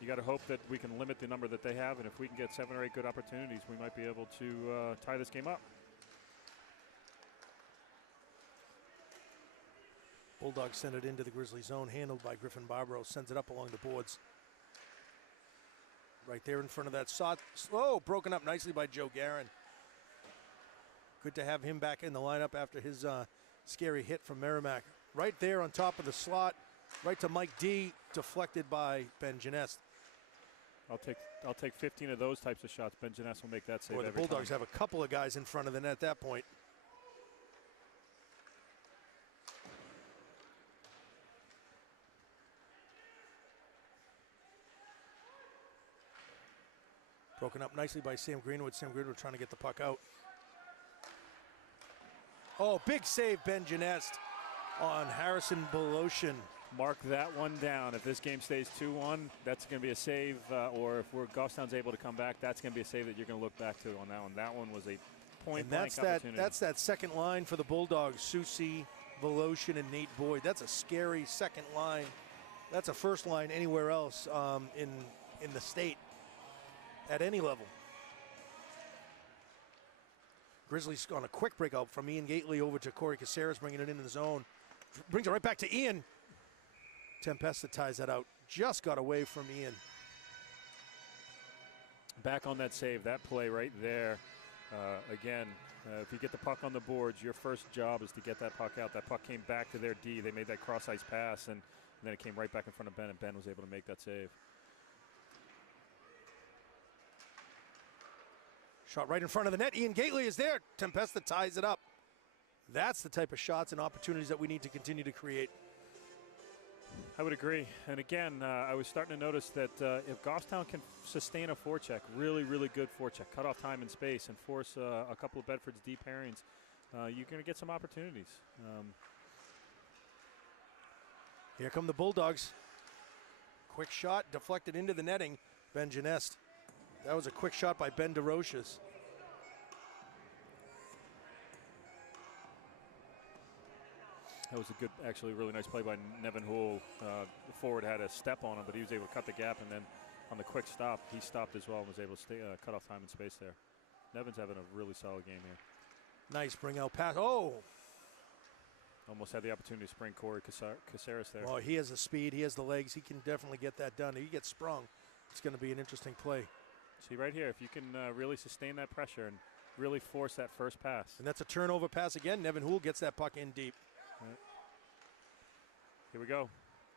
You got to hope that we can limit the number that they have, and if we can get 7 or 8 good opportunities, we might be able to tie this game up. Bulldogs send it into the Grizzly zone, handled by Griffin Barbaro, sends it up along the boards. Right there in front of that shot. Slow, broken up nicely by Joe Guerin. Good to have him back in the lineup after his scary hit from Merrimack. Right there on top of the slot, right to Mike D, deflected by Ben Genest. I'll take 15 of those types of shots. Ben Genest will make that save. Boy, the Bulldogs have a couple of guys in front of the net at that point. Broken up nicely by Sam Greenwood. Sam Greenwood trying to get the puck out. Oh, big save, Ben Genest on Harrison Boloshin. Mark that one down. If this game stays 2-1, that's going to be a save. Or if Goffstown's able to come back, that's going to be a save that you're going to look back to on that one. That one was a point-blank opportunity. That's that second line for the Bulldogs. Susi, Voloshin, and Nate Boyd. That's a scary second line. That's a first line anywhere else in the state at any level. Grizzlies on a quick breakout from Ian Gately over to Corey Caceres, bringing it into the zone. Brings it right back to Ian. Tempesta ties that out. Just got away from Ian. Back on that save, that play right there. Again, if you get the puck on the boards, your first job is to get that puck out. That puck came back to their D. They made that cross-ice pass, and then it came right back in front of Ben, and Ben was able to make that save. Shot right in front of the net. Ian Gately is there. Tempesta ties it up. That's the type of shots and opportunities that we need to continue to create. I would agree. And again, I was starting to notice that if Goffstown can sustain a forecheck, really, really good forecheck, cut off time and space, and force a couple of Bedford's deep pairings, you're going to get some opportunities. Here come the Bulldogs. Quick shot, deflected into the netting. Ben Genest. That was a quick shot by Ben DeRoches. That was a good, actually really nice play by Nevin Houle. The forward had a step on him, but he was able to cut the gap, and then on the quick stop, he stopped as well and was able to cut off time and space there. Nevin's having a really solid game here. Nice bring out pass. Oh! Almost had the opportunity to spring Corey Caceres there. Well, he has the speed, he has the legs, he can definitely get that done. If he gets sprung, it's going to be an interesting play. See right here, if you can really sustain that pressure and really force that first pass. And that's a turnover pass again. Nevin Houle gets that puck in deep. Right. Here we go.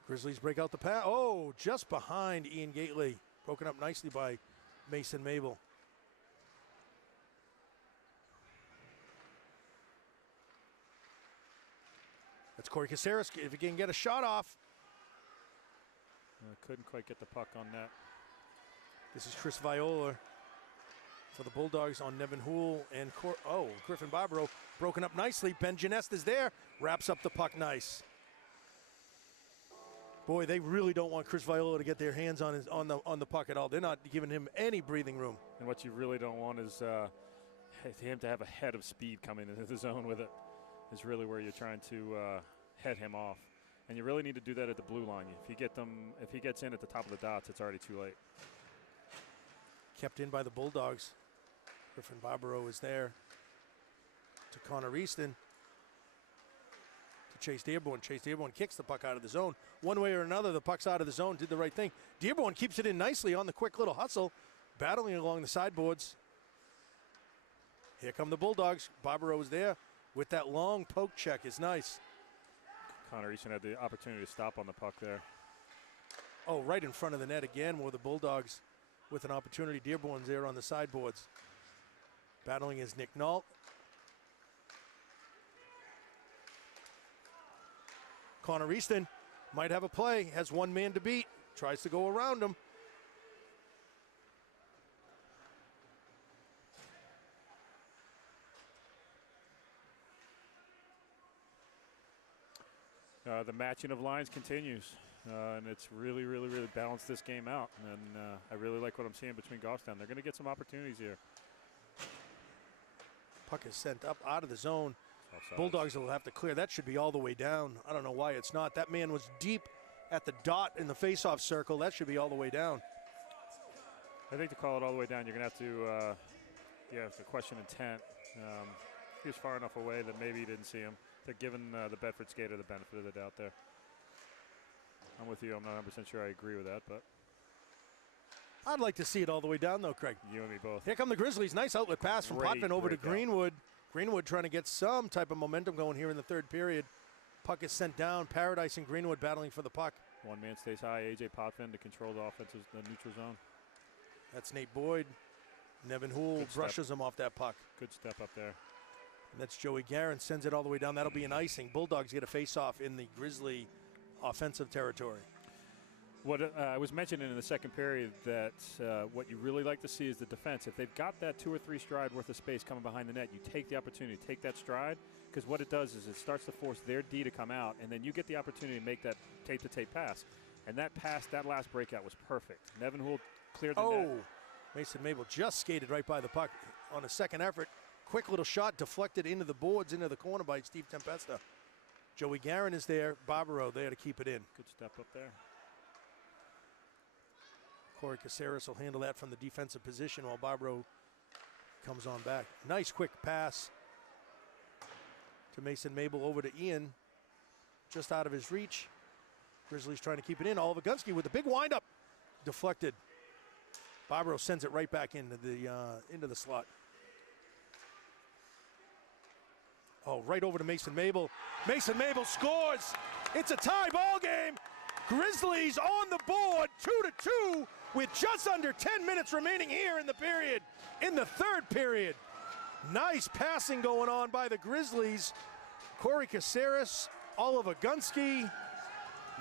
Grizzlies break out the pass. Oh, just behind Ian Gately. Broken up nicely by Mason Mabel. That's Corey Caceres. If he can get a shot off. Couldn't quite get the puck on net. This is Chris Viola. for the Bulldogs on Nevin Houle and Griffin Barbaro broken up nicely. Ben Genest is there, wraps up the puck nice. Boy, they really don't want Chris Viola to get their hands on the puck at all. They're not giving him any breathing room. And what you really don't want is him to have a head of speed coming into the zone with it. Is really where you're trying to head him off. And you really need to do that at the blue line. If he gets in at the top of the dots, it's already too late. Kept in by the Bulldogs. Griffin Barbaro is there to Connor Easton. To Chase Dearborn. Chase Dearborn kicks the puck out of the zone. One way or another, the puck's out of the zone, did the right thing. Dearborn keeps it in nicely on the quick little hustle, battling along the sideboards. Here come the Bulldogs. Barbaro is there with that long poke check. Is nice. Connor Easton had the opportunity to stop on the puck there. Oh, right in front of the net again were the Bulldogs with an opportunity. Dearborn's there on the sideboards. Battling is Nick Nault. Connor Easton might have a play, has one man to beat, tries to go around him. The matching of lines continues, and it's really balanced this game out. And I really like what I'm seeing between Goffstown. They're going to get some opportunities here. Puck is sent up out of the zone. Offside. Bulldogs will have to clear. That should be all the way down. I don't know why it's not. That man was deep at the dot in the face-off circle. That should be all the way down. I think to call it all the way down, you're going to have to question intent. He was far enough away that maybe you didn't see him. They're giving the Bedford skater the benefit of the doubt there. I'm with you. I'm not 100% sure I agree with that, but I'd like to see it all the way down, though, Craig. you and me both. Here come the Grizzlies. Nice outlet pass from Great Potvin over to breakout. Greenwood. Greenwood trying to get some type of momentum going here in the third period. Puck is sent down. Paradise and Greenwood battling for the puck. One man stays high. A.J. Potvin to control the neutral zone. That's Nate Boyd. Nevin Houle Good step. brushes him off that puck. Good step up there. And that's Joey Guerin, sends it all the way down. That'll be an icing. Bulldogs get a face-off in the Grizzly offensive territory. What I was mentioning in the second period that what you really like to see is the defense. If they've got that 2 or 3 stride worth of space coming behind the net, you take the opportunity, take that stride, because what it does is it starts to force their D to come out, and then you get the opportunity to make that tape-to-tape pass. And that pass, that last breakout was perfect. Nevin Houle cleared the net. Oh, Mason Mabel just skated right by the puck on a second effort. Quick little shot deflected into the boards, into the corner by Steve Tempesta. Joey Guerin is there. Barbaro there to keep it in. Good step up there. Corey Caceres will handle that from the defensive position while Barbaro comes on back. Nice quick pass to Mason Mabel over to Ian. Just out of his reach. Grizzlies trying to keep it in. Oliver Gunsky with the big windup. Deflected. Barbaro sends it right back into the slot. Oh, right over to Mason Mabel. Mason Mabel scores. It's a tie ball game. Grizzlies on the board, 2-2, with just under 10 minutes remaining here in the period, in the third period. Nice passing going on by the Grizzlies. Corey Caceres, Oliver Gunsky.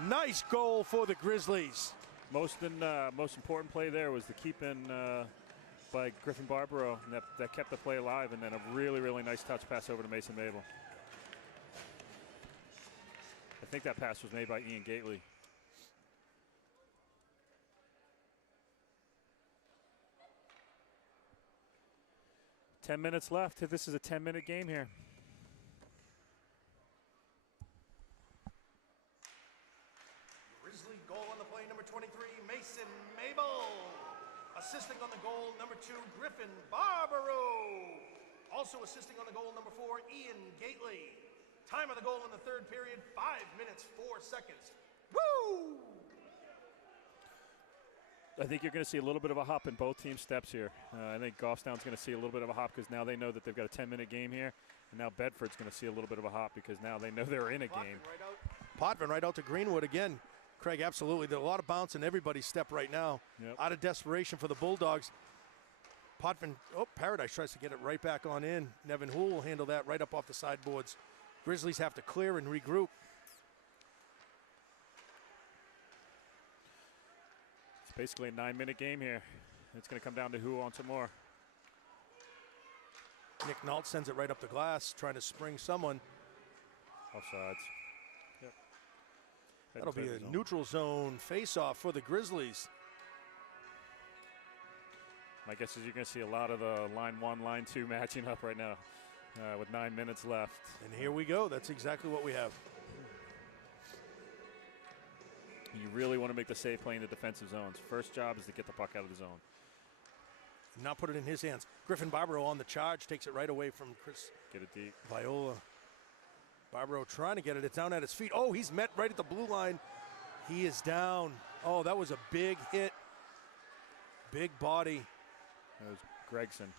Nice goal for the Grizzlies. Most important play there was the keep-in by Griffin Barbaro, and that kept the play alive, and then a really nice touch pass over to Mason Mabel. I think that pass was made by Ian Gately. Ten minutes left. This is a 10-minute game here. Grizzly goal on the play, number 23, Mason Mabel. Assisting on the goal, number 2, Griffin Barbaro. Also assisting on the goal, number 4, Ian Gately. Time of the goal in the third period, 5 minutes, 4 seconds. Woo! I think you're going to see a little bit of a hop in both team steps here. I think Goffstown's going to see a little bit of a hop because now they know that they've got a 10-minute game here. And now Bedford's going to see a little bit of a hop because now they know they're in a game. Potvin right out to Greenwood again. Craig, absolutely. There's a lot of bounce in everybody's step right now. Yep. Out of desperation for the Bulldogs. Potvin, Paradise tries to get it right back on in. Nevin Houle will handle that right up off the sideboards. Grizzlies have to clear and regroup. It's basically a 9-minute game here. It's going to come down to who wants it more. Nick Nault sends it right up the glass, trying to spring someone. Offsides. Yep. That'll be a neutral zone face-off for the Grizzlies. My guess is you're going to see a lot of the line 1, line 2 matching up right now with 9 minutes left. And here we go. That's exactly what we have. You really want to make the save playing the defensive zones. First job is to get the puck out of the zone. Not put it in his hands. Griffin Barbaro on the charge, takes it right away from Chris. Get it deep. Viola. Barbaro trying to get it. It's down at his feet. Oh, he's met right at the blue line. He is down. Oh, that was a big hit. Big body. That was Gregson.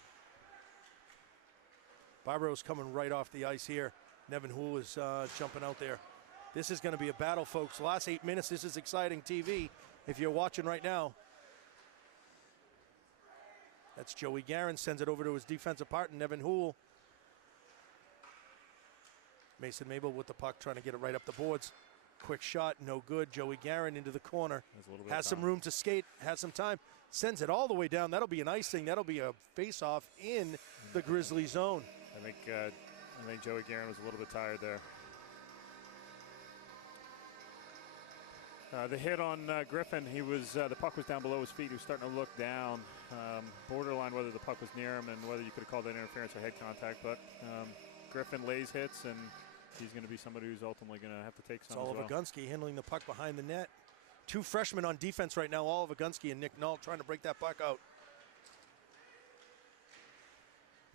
Barbaro's coming right off the ice here. Nevin Houle is jumping out there. This is going to be a battle, folks. Last 8 minutes, this is exciting TV if you're watching right now. That's Joey Guerin, sends it over to his defensive partner, Nevin Houle. Mason Mabel with the puck, trying to get it right up the boards. Quick shot, no good. Joey Guerin into the corner. Has some room to skate, has some time. Sends it all the way down. That'll be an icing. That'll be a face-off in the Grizzly zone. I think Joey Guerin was a little bit tired there. The hit on Griffin, the puck was down below his feet. He was starting to look down, borderline whether the puck was near him and whether you could have called that interference or head contact. But Griffin lays hits, and he's going to be somebody who's ultimately going to have to take some. It's Oliver Gunsky handling the puck behind the net. 2 freshmen on defense right now, Oliver Gunsky and Nick Nault, trying to break that puck out.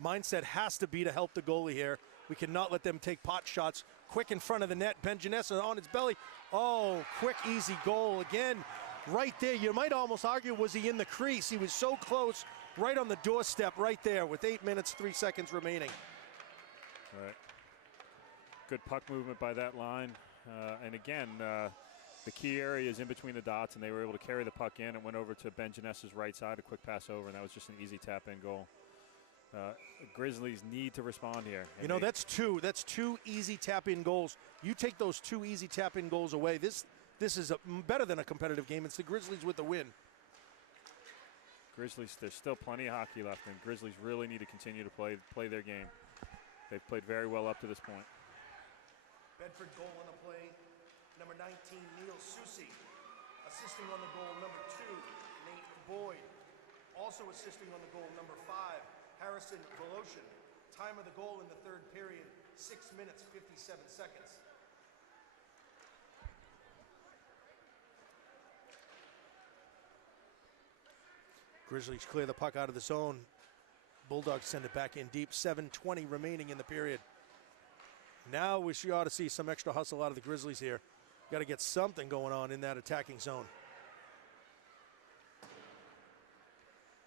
Mindset has to be to help the goalie here. We cannot let them take pot shots. Quick in front of the net. Ben Janessa on his belly. Oh, quick, easy goal again. Right there. You might almost argue, was he in the crease? He was so close, right on the doorstep, right there, with 8 minutes, 3 seconds remaining. Right. Good puck movement by that line. And again, the key area is in between the dots, and they were able to carry the puck in. It went over to Ben Janessa's right side, a quick pass over, and that was just an easy tap-in goal. Grizzlies need to respond here. You know, that's two easy tap-in goals. You take those 2 easy tap-in goals away, this is better than a competitive game. It's the Grizzlies with the win. Grizzlies, there's still plenty of hockey left, and Grizzlies really need to continue to play their game. They've played very well up to this point. Bedford goal on the play, number 19, Neil Susi. Assisting on the goal, number 2, Nate Boyd. Also assisting on the goal, number 5, Harrison Voloshin. Time of the goal in the 3rd period, 6 minutes, 57 seconds. Grizzlies clear the puck out of the zone. Bulldogs send it back in deep. 7:20 remaining in the period. Now we ought to see some extra hustle out of the Grizzlies here. Got to get something going on in that attacking zone.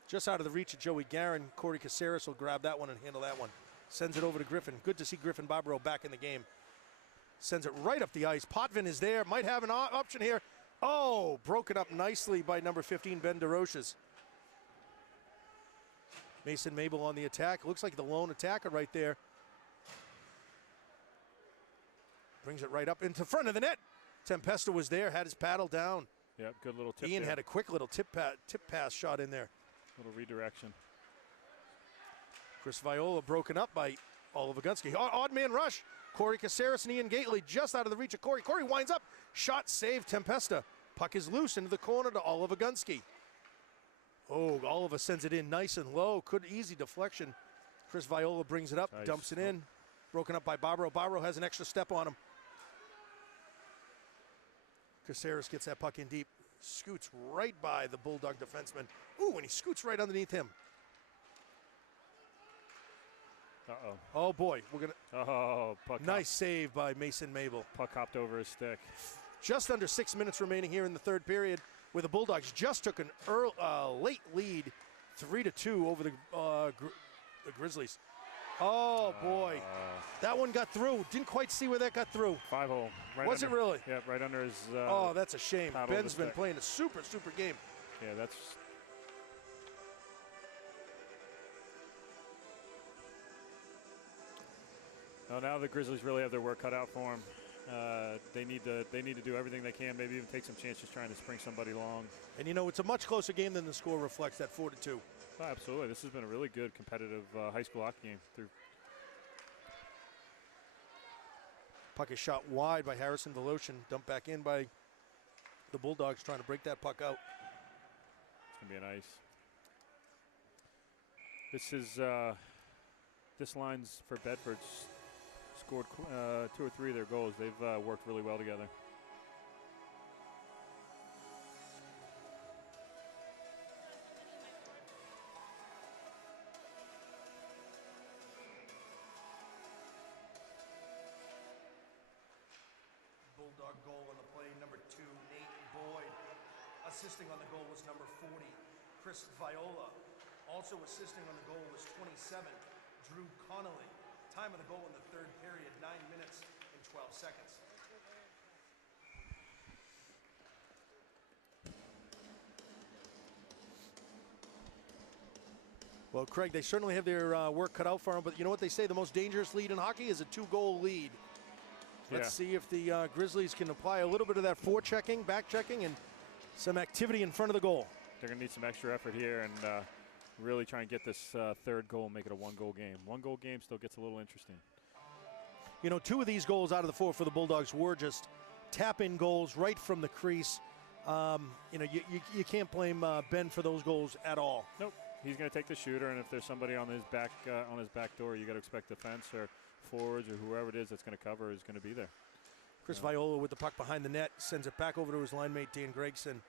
Just out of the reach of Joey Guerin. Corey Caceres will grab that one and handle that one. Sends it over to Griffin. Good to see Griffin Barbaro back in the game. Sends it right up the ice. Potvin is there. Might have an option here. Oh, broken up nicely by number 15, Ben DeRoches. Mason Mabel on the attack. Looks like the lone attacker right there. Brings it right up into front of the net. Tempesta was there, had his paddle down. Yep, good little tip. Ian had a quick little tip pass shot in there. Little redirection. Chris Viola broken up by Oliver Gunsky. Odd man rush. Corey Caceres and Ian Gately just out of the reach of Corey. Corey winds up. Shot saved Tempesta. Puck is loose into the corner to Oliver Gunsky. Oh, Oliver sends it in nice and low. Easy deflection. Chris Viola brings it up, nice. Dumps it in. Broken up by Barbaro. Barbaro has an extra step on him. Caceres gets that puck in deep. Scoots right by the Bulldog defenseman. Ooh, and he scoots right underneath him. Uh-oh. Oh, boy. We're gonna. Oh, puck. Nice save by Mason Mabel. Puck hopped over his stick. Just under 6 minutes remaining here in the 3rd period, where the Bulldogs just took an late lead, 3-2 over the Grizzlies. Oh, boy. That one got through. Didn't quite see where that got through. 5-hole. Right Was under, it really? Yeah, right under his. Oh, that's a shame. Ben's been stick. playing a super game. Yeah, that's. Oh, now the Grizzlies really have their work cut out for them. They need to do everything they can. Maybe even take some chances trying to spring somebody long. And you know, it's a much closer game than the score reflects. That 4-2. Oh, absolutely. This has been a really good competitive high school hockey game. Puck is shot wide by Harrison Voloshin. Dumped back in by the Bulldogs trying to break that puck out. It's going to be a nice. This line's for Bedford. Scored 2 or 3 of their goals. They've worked really well together. Bulldog goal on the play, number 2, Nate Boyd. Assisting on the goal was number 40, Chris Viola. Also assisting on the goal was 27, Drew Connolly. Time of the goal in the third period, 9 minutes and 12 seconds. Well, Craig, they certainly have their work cut out for them, but you know what they say, the most dangerous lead in hockey is a 2-goal lead. Let's see if the Grizzlies can apply a little bit of that forechecking, back-checking, and some activity in front of the goal. They're going to need some extra effort here and really try and get this third goal and make it a 1-goal game. 1-goal game still gets a little interesting. You know, 2 of these goals out of the 4 for the Bulldogs were just tap-in goals right from the crease. You know, you can't blame Ben for those goals at all. Nope. He's going to take the shooter, and if there's somebody on his back door, you got to expect defense or forwards or whoever it is that's going to cover is going to be there. Chris Viola with the puck behind the net, sends it back over to his line mate, Dan Gregson.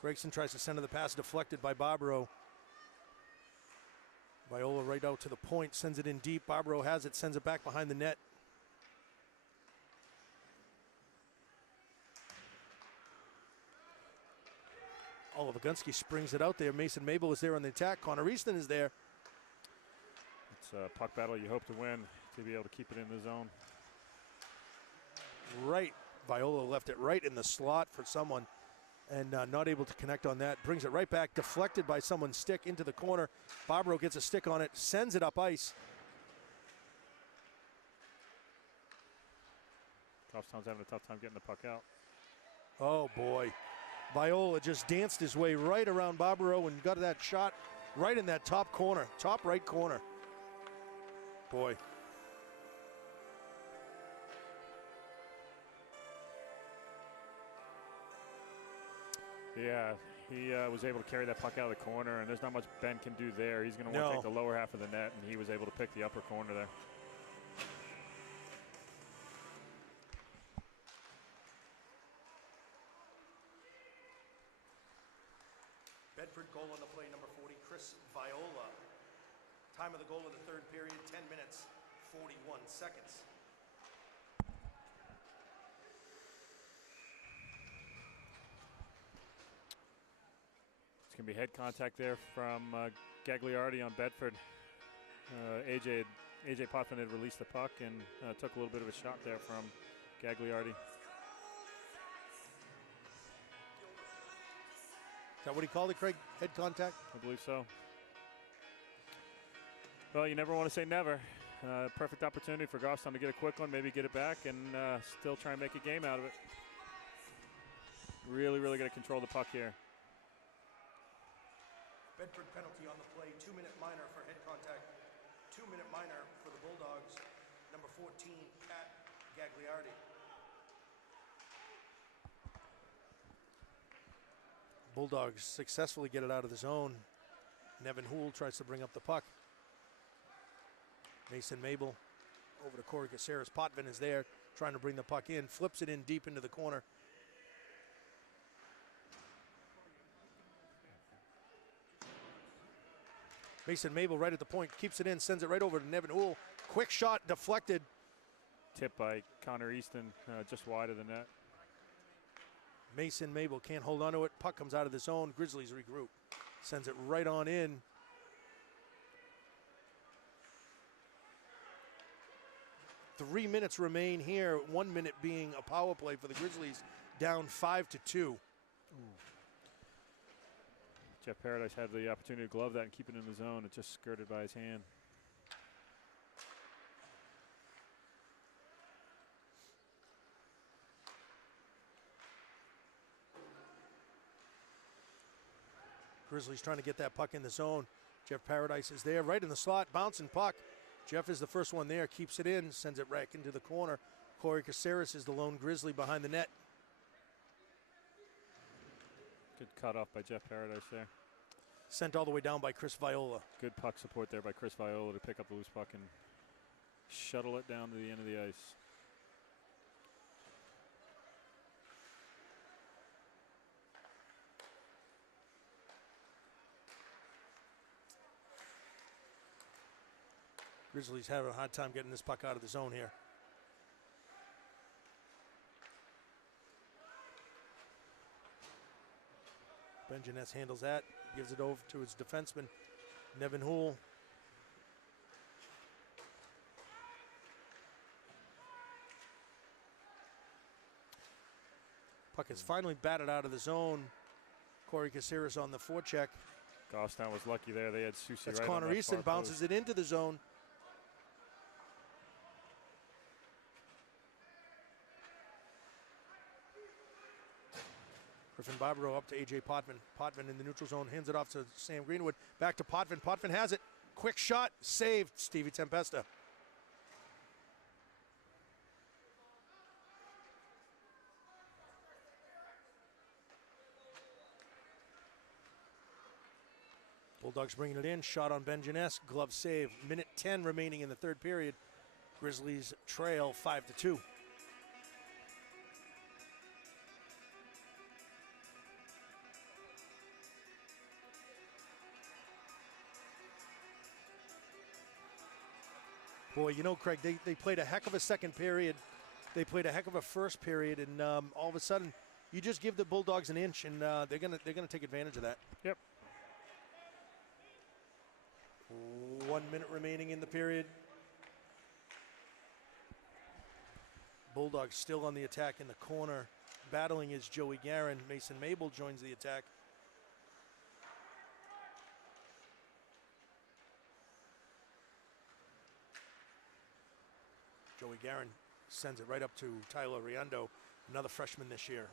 Gregson tries to send the pass, deflected by Barbaro. Viola right out to the point, sends it in deep. Barbaro has it, sends it back behind the net. Oliver Gunsky springs it out there. Mason Mabel is there on the attack. Connor Easton is there. It's a puck battle you hope to win to be able to keep it in the zone. Right. Viola left it right in the slot for someone and not able to connect on that. Brings it right back, deflected by someone's stick into the corner. Barbaro gets a stick on it, sends it up ice. Goffstown's having a tough time getting the puck out. Oh, boy. Viola just danced his way right around Barbaro and got that shot right in that top corner, top right corner. Boy. Yeah, he was able to carry that puck out of the corner, and there's not much Ben can do there. He's going to want to take the lower half of the net, and he was able to pick the upper corner there. Bedford goal on the play, number 40, Chris Viola. Time of the goal of the third period, 10 minutes, 41 seconds. It's going to be head contact there from Gagliardi on Bedford. AJ Potvin had released the puck and took a little bit of a shot there from Gagliardi. Is that what he called it, Craig? Head contact? I believe so. Well, you never want to say never. Perfect opportunity for Goffstown to get a quick one, maybe get it back, and still try and make a game out of it. Really, really got to control the puck here. Bedford penalty on the play, 2-minute minor for head contact. 2-minute minor for the Bulldogs. Number 14, Pat Gagliardi. Bulldogs successfully get it out of the zone. Nevin Houle tries to bring up the puck. Mason Mabel over to Corey Caceres. Potvin is there trying to bring the puck in. Flips it in deep into the corner. Mason Mabel right at the point. Keeps it in. Sends it right over to Nevin Houle. Quick shot deflected. Tip by Connor Easton just wide of the net. Mason Mabel can't hold on to it. Puck comes out of the zone. Grizzlies regroup. Sends it right on in. Three minutes remain here. 1 minute being a power play for the Grizzlies. Down 5-2. Jeff Paradise had the opportunity to glove that and keep it in the zone. It just skirted by his hand. Grizzlies trying to get that puck in the zone. Jeff Paradise is there, right in the slot, bouncing puck. Jeff is the first one there, keeps it in, sends it back into the corner. Corey Caceres is the lone Grizzly behind the net. Good cut off by Jeff Paradise there. Sent all the way down by Chris Viola. Good puck support there by Chris Viola to pick up the loose puck and shuttle it down to the end of the ice. Grizzlies having a hard time getting this puck out of the zone here. Benjaness handles that, gives it over to his defenseman, Nevin Houle. Puck is finally batted out of the zone. Corey Caceres on the forecheck. Goffstown was lucky there. They had Susie That's right Connor on that Easton, far bounces post. it into the zone. Griffin Barbaro up to A.J. Potvin. Potvin in the neutral zone, hands it off to Sam Greenwood. Back to Potvin. Potvin has it. Quick shot, saved. Stevie Tempesta. Bulldogs bringing it in. Shot on Benjaness. Glove save. Minute 10 remaining in the third period. Grizzlies trail 5-2. Boy, you know, Craig, they played a heck of a second period. They played a heck of a first period, and all of a sudden, you just give the Bulldogs an inch, and they're gonna take advantage of that. Yep. 1 minute remaining in the period. Bulldogs still on the attack in the corner. Battling is Joey Guerin. Mason Mabel joins the attack. Joey Guerin sends it right up to Tyler Riondo, another freshman this year.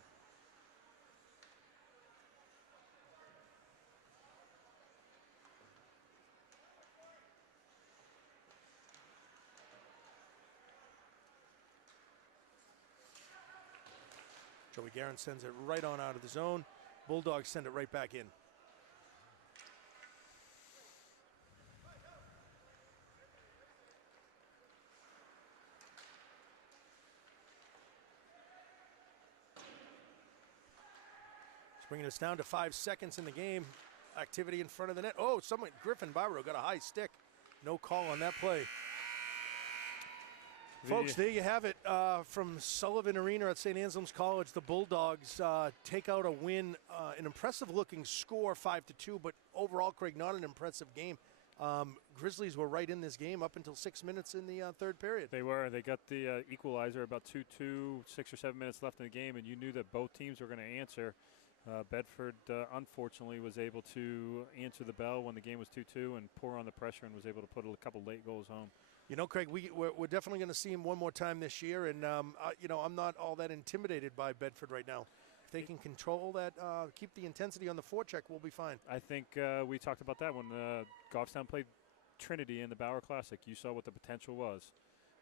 Joey Guerin sends it right on out of the zone. Bulldogs send it right back in. Bringing us down to 5 seconds in the game. Activity in front of the net. Oh, Griffin Barbaro got a high stick. No call on that play. Folks, there you have it from Sullivan Arena at St. Anselm's College. The Bulldogs take out a win, an impressive-looking score, 5-2, but overall, Craig, not an impressive game. Grizzlies were right in this game up until 6 minutes in the third period. They were. They got the equalizer about 2-2, 6 or 7 minutes left in the game, and you knew that both teams were going to answer. Bedford, unfortunately, was able to answer the bell when the game was 2-2 and pour on the pressure and was able to put a couple late goals home. You know, Craig, we're definitely going to see him one more time this year, and, you know, I'm not all that intimidated by Bedford right now. If they can control that, keep the intensity on the forecheck, we'll be fine. I think we talked about that when Goffstown played Trinity in the Bauer Classic. You saw what the potential was.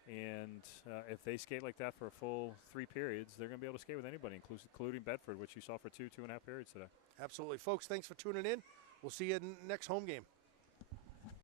And if they skate like that for a full 3 periods, they're going to be able to skate with anybody, including Bedford, which you saw for 2.5 periods today. Absolutely. Folks, thanks for tuning in. We'll see you next home game.